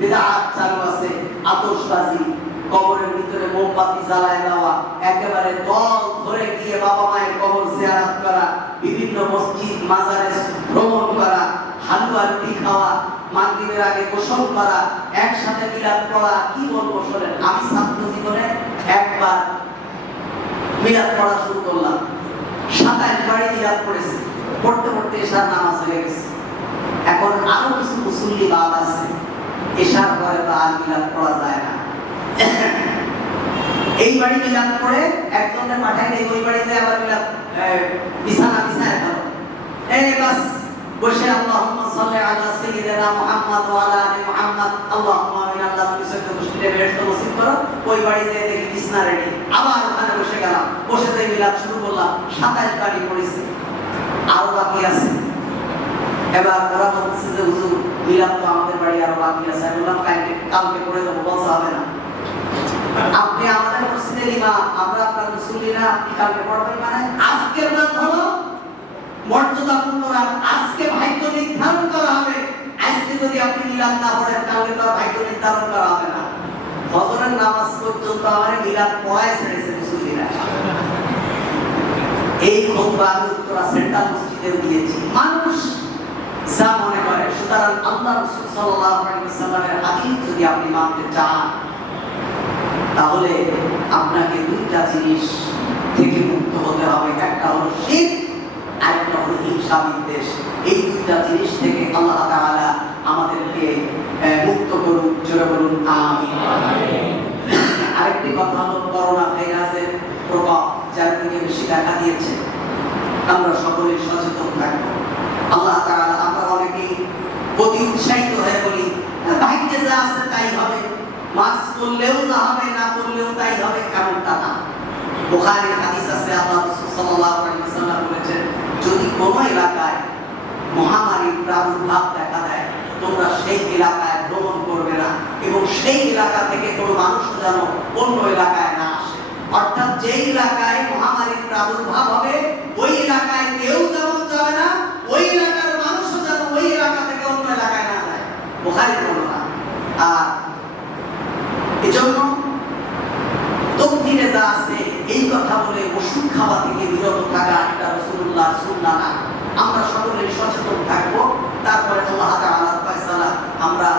বিদআত চালু আছে, আতশবাজি, কবরের ভিতরে মোমবাতি জ্বালায় দেওয়া, একেবারে দল ধরে গিয়ে বাবা মায়ের কবর জিয়ারত করা, বিভিন্ন মসজিদ মাজারে ভ্রমণ করা, হালুয়া রুটি খাওয়া, মাগরিবের আগে গোসল করা, একসাথে মিলাদ পড়া। কি বলবো শোনেন, আমি ছাত্র জীবনে একবার মিলাদ পড়া শুরু করলাম, 27 বারে মিলাদ পড়েছি, পড়তে পড়তে এশার নামাজ হয়ে গেছে। এখন আরো কিছু মুসল্লি বাদ আছে, এশার পরে তো আর মিলাদ পড়া যায় না। এই বাড়ি মিলাদ পড়ে একজনের পাঠায় নেই, ওই বাড়িতে আবার মিলাদ বিছানা বিছায় দাও, এই বাস বসে আল্লাহুম্মা সাল্লি আলা সাইয়্যিদিনা মুহাম্মদ ওয়া আলা আলি মুহাম্মদ আল্লাহুম্মা আমিন। আল্লাহ তুমি সত্য মুসলিমে বেহেশত নসিব করো। ওই বাড়িতে দেখি বিছানা রেডি, আবার ওখানে বসে গেলাম, বসে যে মিলাদ শুরু করলাম, 27 বাড়ি পড়েছে, আরো বাকি আছে। এবার ওরা বলছে যে হুজুর মিলাদ তো আমাদের বাড়ি আরো বাকি আছে। আমি বললাম কালকে পড়ে দেবো, বলতে হবে না, আপনি আমাদের মসজিদের ইমাম, আমরা আপনার মুসল্লি না, আপনি কালকে পড়বেন মানে আজকের রাত হলো মর্যাদাপূর্ণ রাত, আজকে ভাগ্য নির্ধারণ করা হবে। আজকে যদি আপনি মিলাদ না পড়েন কালকে তো ভাগ্য নির্ধারণ করা হবে না। ফজরের নামাজ পর্যন্ত আমাদের মিলাদ পড়ায় ছেড়েছে মুসল্লিরা। এই খুতবা আমি উত্তরা সেন্ট্রাল মসজিদে দিয়েছি, মানুষ যা মনে করে। সুতরাং আল্লাহ রাসূল সাল্লাল্লাহু আলাইহি ওয়াসাল্লামের হাদিস যদি আপনি মানতে চান, তাহলে আপনাকে দুইটা জিনিস থেকে মুক্ত হতে হবে। একটা হলো শিরক, আরেকটা হলো হিংসা বিদ্বেষ। এই দুইটা জিনিস থেকে আল্লাহ তাআলা আমাদেরকে মুক্ত করুন। জোরে বলুন আমিন। আরেকটি কথা হলো করোনা ভাইরাসের প্রভাব চারিদিকে বেশি দেখা দিয়েছে, আমরা সকলে সচেতন থাকবো। আল্লাহ তাআলা আমরা অনেকেই অতি উৎসাহিত হয়ে বলি ভাগ্যে যা আছে তাই হবে, মাস্ক পরলেও যা হবে, না পরলেও তাই হবে, এমনটা না। বুখারীর হাদিস আছে, আল্লাহ রাসূল সাল্লাল্লাহু আলাইহি ওয়াসাল্লাম বলেছেন, যদি কোনো এলাকায় মহামারীর প্রাদুর্ভাব দেখা দেয়, তোমরা সেই এলাকায় ভ্রমণ করবে না এবং সেই এলাকা থেকে কোনো মানুষ যেন অন্য এলাকায় না আসে। অর্থাৎ যে এলাকায় মহামারীর প্রাদুর্ভাব হবে ওই এলাকায় কেউ যেমন যাবে না, ওই এলাকার মানুষও যেন ওই এলাকা থেকে অন্য এলাকায় না যায়। বুখারীর বর্ণনা। আর এজন্য তকদিরে যা আছে এই কথা বলে ওষুধ খাওয়া থেকে বিরত থাকা এটা রাসূলুল্লাহর সুন্নাহ না। আমরা সকলে সচেতন থাকবো। তারপরে আল্লাহ তাআলার ফয়সালা, আমরা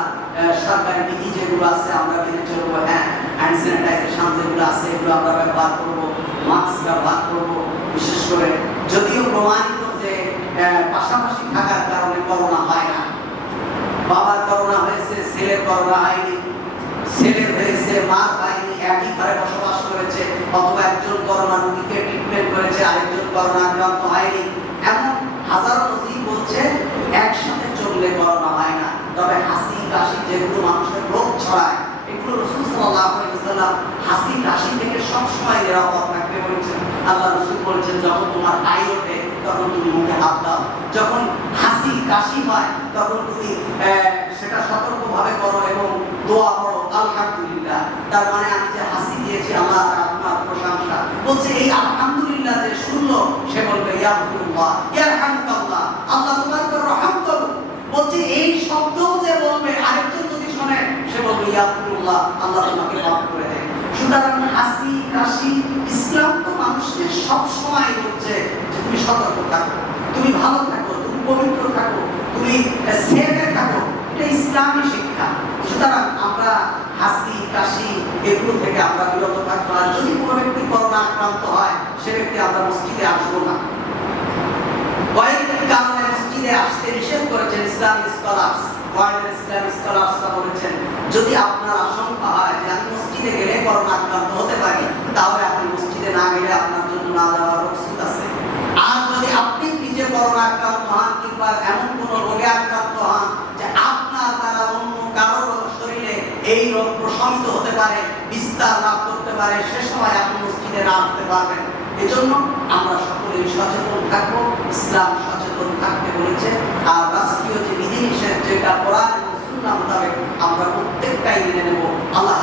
সরকারি বিধি যেগুলো আছে আমরা মেনে চলবো। হ্যাঁ, হ্যান্ড স্যানিটাইজেশন যেগুলো আছে এগুলো আমরা ব্যবহার করবো, মাস্ক ব্যবহার করবো। বিশেষ করে যদিও প্রমাণিত যে পাশাপাশি থাকার কারণে করোনা হয় না, বাবার করোনা হয়েছে ছেলের করোনা হয়নি, ছেলের হয়েছে মার হয়নি, একই ঘরে বসবাস করেছে, অথবা একজন করোনা রোগীকে ট্রিটমেন্ট করেছে আরেকজন করোনা আক্রান্ত হয়নি, এমন হাজারো নজির বলছে একসাথে চললে করোনা হয় না। তবে হাসি কাশি যেগুলো মানুষের রোগ ছড়ায় এগুলো রাসূল সাল্লাল্লাহু আলাইহি ওয়াসাল্লাম হাসি কাশি থেকে সব সময় নিরাপদ থাকতে বলেছেন। আল্লাহ রাসূল বলেছেন, যখন তোমার হাই ওঠে তখন তুমি মুখে হাত দাও, যখন হাসি কাশি হয় তখন তুমি সেটা সতর্কভাবে করো এবং দোয়া করো আলহামদুলিল্লাহ। তার মানে আমি যে হাসি দিয়েছি আল্লাহ আপনার প্রশংসা। বলছে এই আলহামদুলিল্লাহ যে শুনলো সে বলবে ইয়ারহামুল্লাহ, ইয়ারহামুকাল্লাহ, আল্লাহ তোমার উপর রহম করুন। বলছে এই শব্দও যে বলবে আরেকজন যদি শুনে সে বলবে ইয়ারহামুল্লাহ, আল্লাহ তোমাকে মাফ করে দেন। সুতরাং হাসি কাশি, ইসলাম তো মানুষকে সব সময় বলছে যে তুমি সতর্ক থাকো, তুমি ভালো থাকো, তুমি পবিত্র থাকো, তুমি সেফে থাকো। এটা ইসলামী শিক্ষা। সুতরাং আমরা হাসি কাশি এগুলো থেকে আমরা বিরত থাকবো। আর যদি কোনো ব্যক্তি করোনা আক্রান্ত হয় সে ব্যক্তি আমরা মসজিদে আসবো না। কয়েক কারণে মসজিদে আসতে নিষেধ করেছেন ইসলামিক স্কলার্স। ইসলামিক স্কলার্সরা বলেছেন, যদি আপনার আশঙ্কা হয় যে আমি মসজিদে গেলে করোনা আক্রান্ত হতে পারি, তাহলে আপনি মসজিদে না গেলে আপনার জন্য না যাওয়ার রুখসত আছে। আর যদি আপনি নিজে করোনা আক্রান্ত হন কিংবা এমন কোন রোগে আক্রান্ত হন যে আপনার দ্বারা অন্য কারোর শরীরে এই রোগ প্রশমিত হতে পারে, বিস্তার লাভ করতে পারে, সে সময় আপনি মসজিদে না আসতে পারবেন। এজন্য আমরা সকলেই সচেতন থাকবো। ইসলাম সচেতন থাকতে বলেছে। আর রাষ্ট্রীয় যে বিধিনিষেধ যেটা কোরআন এবং সুন্নাহ মোতাবেক আমরা প্রত্যেকটাই মেনে নেব। আল্লাহ